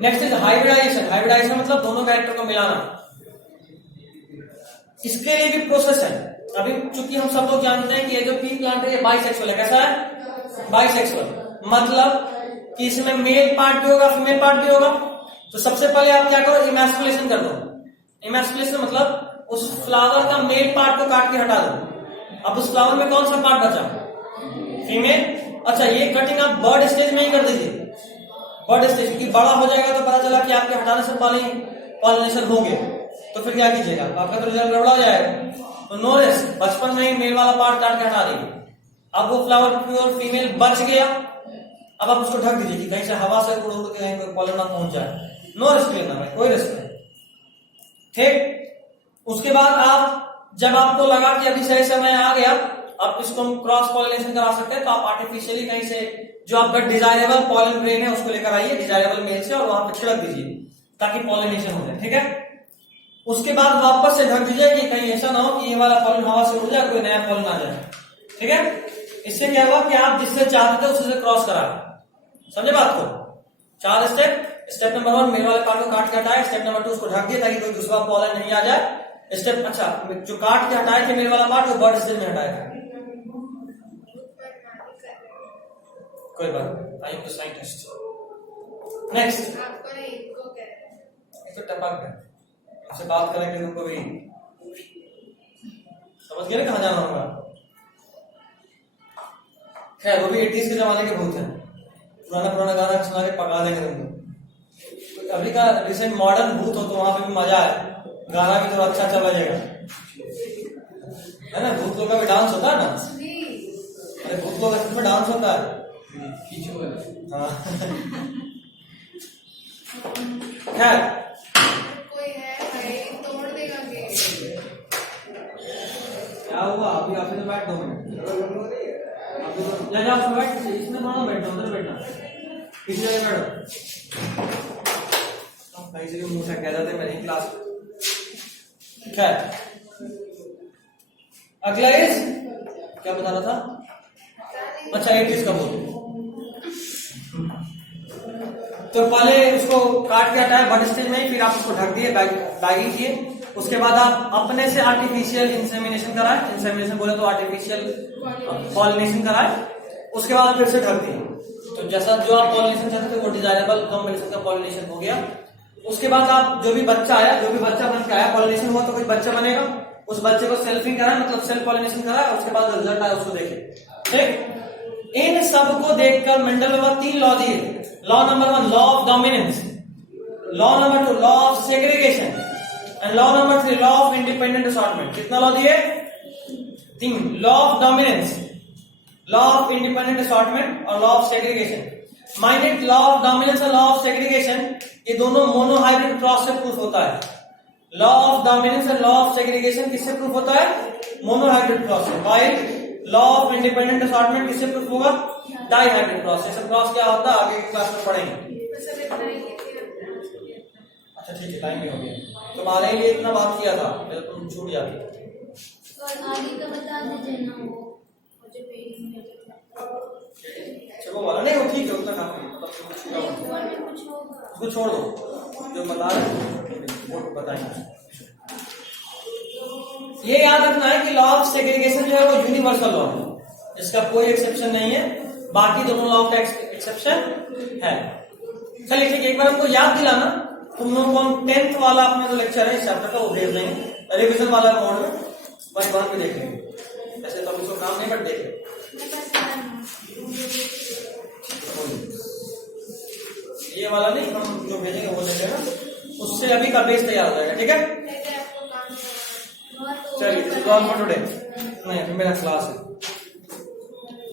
Next is hybridisation. हाइब्रिडाइजेशन मतलब दोनों कैरेक्टर को मिलाना। इसके लिए भी प्रोसेस है। अभी चूंकि हम सब लोग जानते हैं कि ये जो पी प्लांट है ये बाइसेक्सुअल है। कैसा है? बाइसेक्सुअल। मतलब कि इसमें मेल पार्ट भी होगा फीमेल पार्ट भी होगा। तो सबसे पहले आप क्या करो, इमैस्कुलेशन कर दो। इमैस्कुलेशन मतलब उस फ्लावर का मेल पार्ट को काट के हटा दो। अब उस फ्लावर में कौन सा पार्ट बचा? फीमेल। अच्छा, ये कटिंग आप बर्ड स्टेज में ही कर दीजिए। बर्ड स्टेज, क्योंकि बड़ा हो जाएगा तो पता चला कि आपके हटाने से पॉलिनेशन हो गया, तो फिर क्या कीजिएगा? आपका तो रिजल्ट गड़बड़ा हो जाएगा। तो नो रिस्क, बचपन में ही मेल वाला पार्ट काट के हटा दीजिए। अब वो फ्लावर प्योर फीमेल बच गया। अब आप उसको ढक दीजिए कि कहीं से हवा से उड़ उड़ के कहीं पर पॉलन ना पहुंच जाए। नो रिस्क लेना है, कोई रिस्क नहीं, ठीक। उसके बाद आप जब आपको लगा कि अभी सही समय आ गया, आप इसको क्रॉस पॉलिनेशन करा सकते हैं, तो आप आर्टिफिशियली कहीं से जो आपका डिजायरेबल पॉलन ग्रेन है उसको लेकर आइए डिजायरेबल मेल से, और वहां पे छिड़क दीजिए ताकि पॉलिनेशन हो जाए, ठीक है। उसके बाद वापस से ढक दीजिए कि कहीं ऐसा ना हो कि ये वाला पॉलन हवा से उड़ जाए, कोई नया पॉलन आ जाए, ठीक है। इससे क्या हुआ कि आप जिससे चाहते थे उससे क्रॉस करा। समझे बात को? 4 स्टेप। स्टेप नंबर 1 मेल वाले पार्ट को काट के हटाए। स्टेप नंबर 2 उसको ढक दिए ताकि कोई दूसरा पॉलन नहीं आ जाए। स्टेप, अच्छा, जो काट के हटाए थे मेल वाला पार्ट वो बर्ड स्टेज में हटाया था। कोई बात नहीं, I am the scientist. Next, आपको नहीं, इनको कह रहे हैं। ये तो टपक है, आपसे बात करेंगे तुमको भी समझ गए ना कहां जाना होगा। खैर, वो भी 80s के जमाने के भूत हैं, पुराना गाना सुना के पका देंगे तुमको। अभी का रिसेंट मॉडर्न भूत हो तो वहां पे भी मजा है, गाना भी तो अच्छा चल जाएगा, है ना। भूत लोग का भी डांस होता है ना, अरे भूत लोग में डांस होता है। हाँ। खैर, कोई है भाई, तोड़ देगा गेट। क्या हुआ? अभी आप इधर बैठ 2 मिनट, अभी तो ले जाओ बैठ, इसमें दोनों बैठो, उधर बैठना, किसी जगह बैठो। कहीं से भी मुंह से कह देते मेरी क्लास। खैर, अगला इज क्या बता रहा था? अच्छा, 80s का बोल। तो पहले उसको काट के हटाया बर्ड स्टेज में, फिर आप उसको ढक दिए, बैगिंग किए। उसके बाद आप अपने से आर्टिफिशियल इंसेमिनेशन कराए। इंसेमिनेशन बोले तो आर्टिफिशियल पॉलिनेशन कराए। उसके बाद फिर से ढक दिए। तो जैसा जो आप पॉलिनेशन चाहते थे वो डिजायरेबल कॉम्बिनेशन का पॉलिनेशन हो गया। उसके बाद आप जो भी बच्चा आया, जो भी बच्चा बन के आया, पॉलिनेशन हुआ तो कोई बच्चा बनेगा, उस बच्चे को सेल्फिंग कराए, मतलब सेल्फ पॉलिनेशन कराए। उसके बाद रिजल्ट आया उसको देखे, ठीक। इन सबको देखकर मेंडल ने 3 लॉ दिए। Law number 1 law of dominance, law number 2 law of segregation, and law number 3 law of independent assortment. कितना लॉ दिए? 3। Law of dominance, law of independent assortment और law of segregation. Mind it, law of dominance और law of segregation ये दोनों monohybrid cross से proof होता है। Law of dominance और लॉ ऑफ सेग्रीगेशन किससे प्रूफ होता है? मोनोहाइब्रिड क्रॉस से। While law of independent assortment किससे प्रूफ होगा? डाइहाइब्रिड क्रॉस से। क्रॉस क्या होता है आगे की क्लास में पढ़ेंगे। अच्छा ठीक है, टाइम भी हो गया। तुम्हारे लिए इतना बात किया था, फिर तुम छूट जाती। और आगे का बता दीजिए ना, वो जो पेज में अच्छा वो वाला नहीं, वो ठीक है, उतना काफी है। कुछ होगा, उसको छोड़ दो, जो बता रहे वो बताएंगे। ये याद रखना है कि लॉ ऑफ सेग्रीगेशन जो है वो यूनिवर्सल लॉ है, इसका कोई एक्सेप्शन नहीं है। बाकी दोनों लॉ का एक्सेप्शन है। चलिए ठीक है, एक बार हमको याद दिलाना, तुम लोगों को 10th वाला अपना जो लेक्चर है इस चैप्टर का वो भेज देंगे रिविजन वाला मोड में, बस वहां पे देख लेंगे। ऐसे तो इसको काम नहीं, बट देख लेंगे। ये वाला नहीं, हम जो भेजेंगे वो देख लेना, उससे अभी का बेस तैयार हो जाएगा, ठीक है। चलिए, टुडे नहीं, अभी मेरा क्लास है।